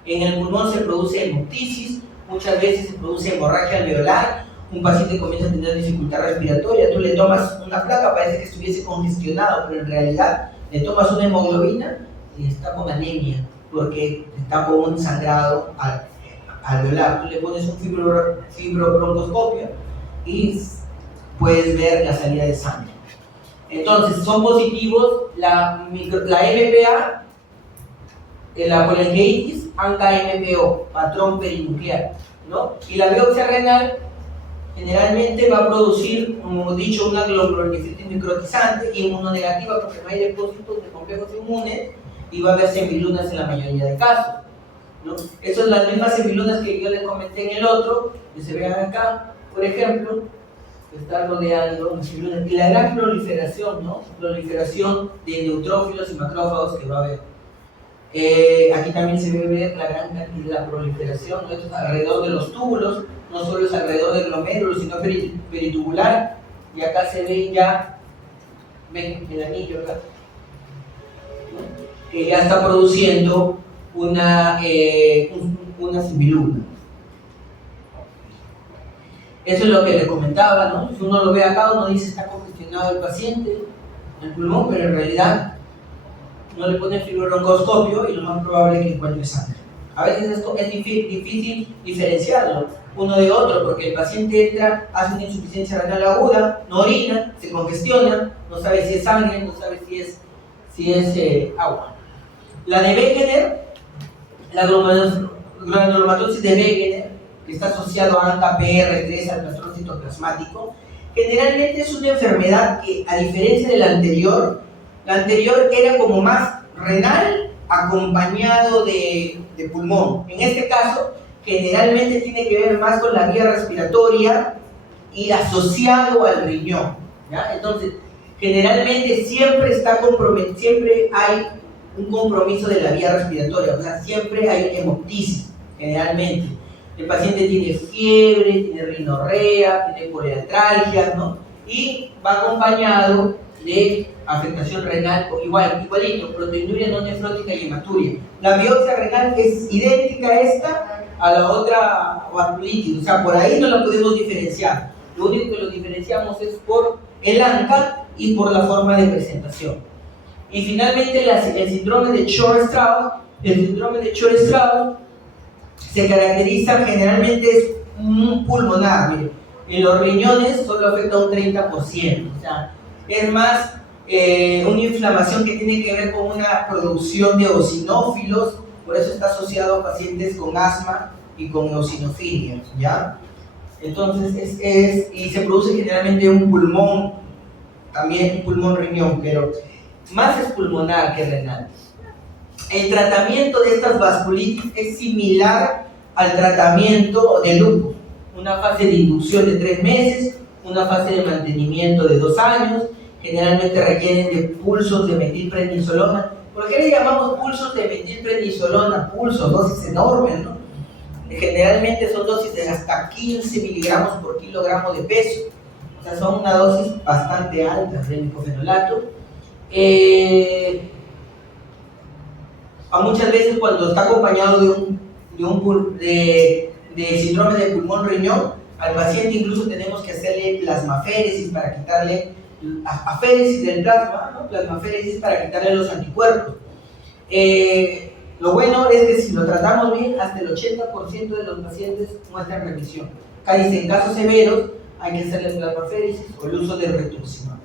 En el pulmón se produce hemoptisis, muchas veces se produce hemorragia alveolar, un paciente comienza a tener dificultad respiratoria, tú le tomas una placa, parece que estuviese congestionado, pero en realidad le tomas una hemoglobina y está con anemia, porque está con un sangrado alveolar. Tú le pones un fibrobroncoscopio y puedes ver la salida de sangre. Entonces, son positivos la MPA, la colingitis, ANCA-MPO, patrón perinuclear, ¿no? Y la biopsia renal generalmente va a producir, como hemos dicho, una glomerulonefritis necrotizante, inmunonegativa porque no hay depósitos de complejos inmunes, y va a haber semilunas en la mayoría de casos, ¿no? Esas son las mismas semilunas que yo les comenté en el otro, que se vean acá, por ejemplo, que están rodeando las semilunas, y la gran proliferación, ¿no? Proliferación de neutrófilos y macrófagos que va a haber. Aquí también se ve ver la gran cantidad de la proliferación, ¿no? Esto es alrededor de los túbulos, no solo es alrededor del glomérulo, sino peritubular, y acá se ve ya, ven el anillo acá, ¿no? Que ya está produciendo una semiluna. Eso es lo que le comentaba, ¿no? Si uno lo ve acá, uno dice está congestionado el paciente, el pulmón, pero en realidad no le pone fibrobroncoscopio y lo más probable es que encuentre sangre. A veces es difícil diferenciarlo uno de otro, porque el paciente entra, hace una insuficiencia renal aguda, no orina, se congestiona, no sabe si es sangre, no sabe si es agua. La de Wegener, la granulomatosis de Wegener, que está asociado a ANCA-PR3, al trastorno citoplasmático, generalmente es una enfermedad que, a diferencia de la anterior era como más renal acompañado de pulmón. En este caso, generalmente tiene que ver más con la vía respiratoria y asociado al riñón, ¿ya? Entonces, generalmente siempre hay un compromiso de la vía respiratoria, o sea, siempre hay hemoptisis, generalmente. El paciente tiene fiebre, tiene rinorrea, tiene poliartralgia, ¿no? Y va acompañado de afectación renal, igualito, proteinuria no nefrótica y hematuria. La biopsia renal es idéntica a esta, a la otra vasculitis, o sea, por ahí no la podemos diferenciar. Lo único que lo diferenciamos es por el ANCA y por la forma de presentación. Y finalmente el síndrome de Chor-Strauss. El síndrome de Chor-Strauss se caracteriza generalmente es un pulmonar, mire. En los riñones solo afecta un 30%, o sea, es más una inflamación que tiene que ver con una producción de eosinófilos, por eso está asociado a pacientes con asma y con eosinofilia, ¿ya? Entonces y se produce generalmente un pulmón, también un pulmón riñón, pero más es pulmonar que renal. El tratamiento de estas vasculitis es similar al tratamiento de lupus, una fase de inducción de 3 meses, una fase de mantenimiento de 2 años, generalmente requieren de pulsos de metilprednisolona. ¿Por qué le llamamos pulsos de metilprednisolona? Pulsos, dosis enormes, ¿no? Generalmente son dosis de hasta 15 miligramos por kilogramo de peso, o sea, son una dosis bastante alta de micofenolato. Muchas veces cuando está acompañado de síndrome de pulmón-riñón, al paciente incluso tenemos que hacerle plasmaféresis para quitarle, aféresis del plasma, ¿no? Plasmaféresis para quitarle los anticuerpos. Lo bueno es que si lo tratamos bien, hasta el 80% de los pacientes muestran remisión. En casos severos hay que hacerle plasmaféresis o el uso de rituximab.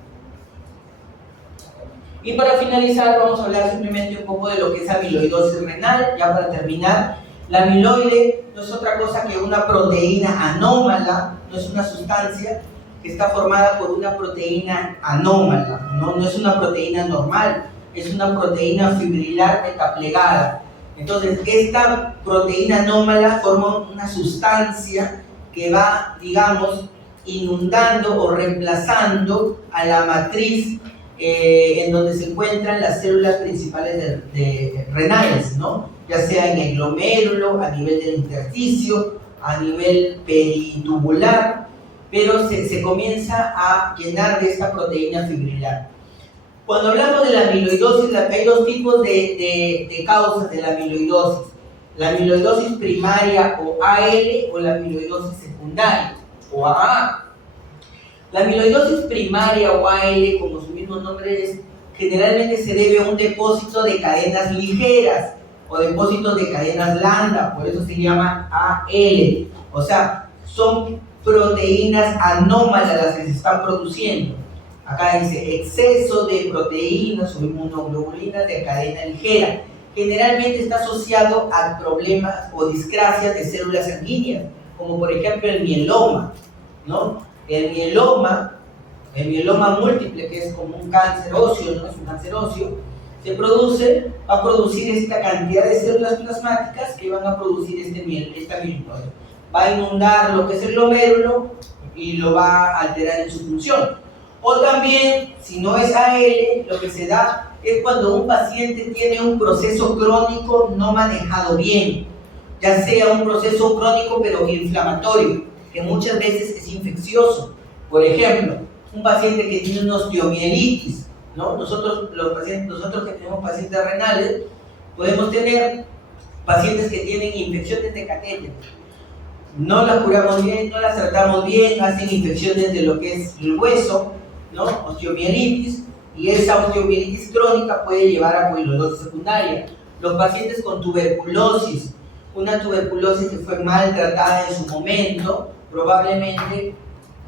Y para finalizar vamos a hablar simplemente un poco de lo que es amiloidosis renal. Ya para terminar, la amiloide no es otra cosa que una proteína anómala, no es una sustancia que está formada por una proteína anómala, no es una proteína normal, es una proteína fibrilar metaplegada. Entonces, esta proteína anómala forma una sustancia que va, digamos, inundando o reemplazando a la matriz en donde se encuentran las células principales renales, ¿no? Ya sea en el glomérulo, a nivel del intersticio, a nivel peritubular, pero se comienza a llenar de esta proteína fibrilar. Cuando hablamos de la amiloidosis, hay 2 tipos de causas de la amiloidosis. La amiloidosis primaria o AL o la amiloidosis secundaria o AA. La amiloidosis primaria o AL, como su mismo nombre es, generalmente se debe a un depósito de cadenas ligeras o depósitos de cadenas lambda, por eso se llama AL. O sea, son proteínas anómalas las que se están produciendo. Acá dice exceso de proteínas o inmunoglobulinas de cadena ligera. Generalmente está asociado a problemas o discrasias de células sanguíneas, como por ejemplo el mieloma, ¿no? El mieloma múltiple, que es como un cáncer óseo, ¿no? Es un cáncer óseo, va a producir esta cantidad de células plasmáticas que van a producir esta amiloide. Va a inundar lo que es el glomérulo y lo va a alterar en su función. O también, si no es AL, lo que se da es cuando un paciente tiene un proceso crónico no manejado bien, ya sea un proceso crónico pero inflamatorio, que muchas veces es infeccioso. Por ejemplo, un paciente que tiene una osteomielitis, ¿no? Nosotros que tenemos pacientes renales, podemos tener pacientes que tienen infecciones de catéter. No las curamos bien, no las tratamos bien, hacen infecciones de lo que es el hueso, ¿no? Osteomielitis, y esa osteomielitis crónica puede llevar a amiloidosis secundaria. Los pacientes con tuberculosis una tuberculosis que fue mal tratada en su momento, probablemente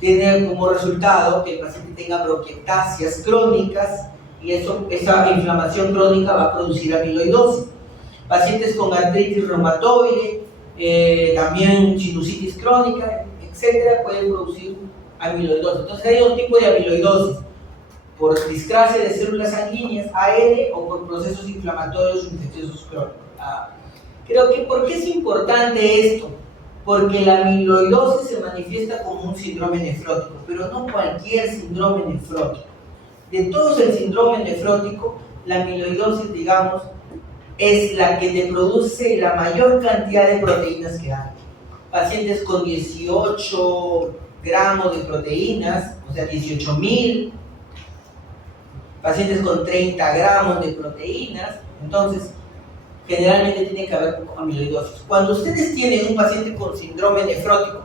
tiene como resultado que el paciente tenga bronquiectasias crónicas y esa inflamación crónica va a producir amiloidosis. Pacientes con artritis reumatoide, también sinusitis crónica, etcétera, pueden producir amiloidosis. Entonces hay dos tipos de amiloidosis: por discrasia de células sanguíneas, AL, o por procesos inflamatorios infecciosos crónicos. Creo que, ¿por qué es importante esto? Porque la amiloidosis se manifiesta como un síndrome nefrótico, pero no cualquier síndrome nefrótico. De todos el síndrome nefrótico, la amiloidosis, digamos, es la que te produce la mayor cantidad de proteínas que hay. Pacientes con 18 gramos de proteínas, o sea, 18.000. Pacientes con 30 gramos de proteínas. Entonces, generalmente tiene que haber amiloidosis. Cuando ustedes tienen un paciente con síndrome nefrótico,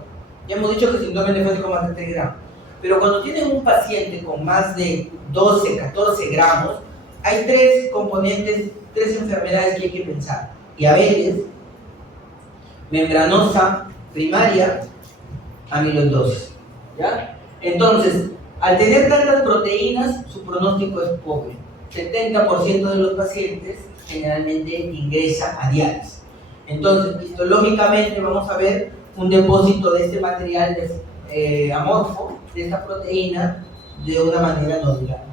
ya hemos dicho que el síndrome nefrótico más de 3 gramos, pero cuando tienen un paciente con más de 12, 14 gramos, hay tres componentes, tres enfermedades que hay que pensar: diabetes, membranosa primaria, amiloidosis. ¿Ya? Entonces, al tener tantas proteínas, su pronóstico es pobre. 70% de los pacientes generalmente ingresa a diálisis. Entonces, histológicamente vamos a ver un depósito de este material amorfo, de esta proteína, de una manera nodular.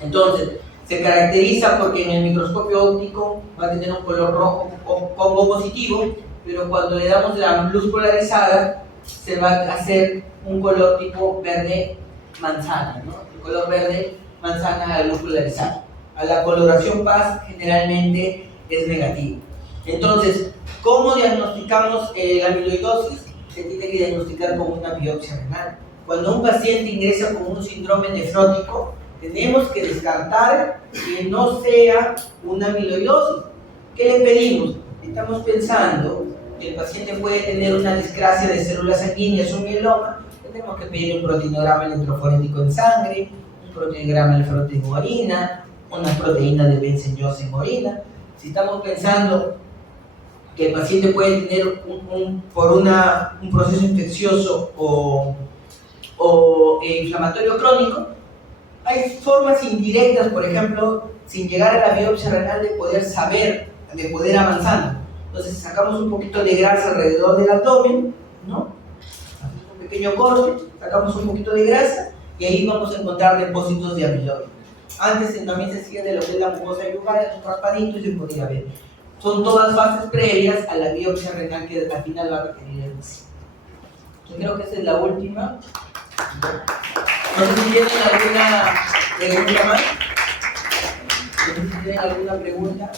Entonces, se caracteriza porque en el microscopio óptico va a tener un color rojo Congo positivo, pero cuando le damos la luz polarizada, se va a hacer un color tipo verde manzana, ¿no? El color verde manzana a la luz polarizada. A la coloración PAS generalmente es negativa. Entonces, ¿cómo diagnosticamos la amiloidosis? Se tiene que diagnosticar con una biopsia renal. Cuando un paciente ingresa con un síndrome nefrótico, tenemos que descartar que no sea una amiloidosis. ¿Qué le pedimos? Estamos pensando que el paciente puede tener una discrasia de células sanguíneas, un mieloma. Tenemos que pedir un proteinograma electroforético en sangre, un proteinograma electroforético en orina, unas proteínas de Benson-Jones en orina. Si estamos pensando que el paciente puede tener por un proceso infeccioso o inflamatorio crónico, hay formas indirectas, por ejemplo, sin llegar a la biopsia renal, de poder saber, de poder avanzar. Entonces sacamos un poquito de grasa alrededor del abdomen, ¿no? Hacemos un pequeño corte, sacamos un poquito de grasa y ahí vamos a encontrar depósitos de amiloide. Antes también se hacía de lo que es la mucosa yugal, un raspadito y se podía ver. Son todas fases previas a la biopsia renal que al final va a requerir el paciente. Yo creo que esa es la última. No sé si tienen alguna pregunta más. No sé si tienen alguna pregunta.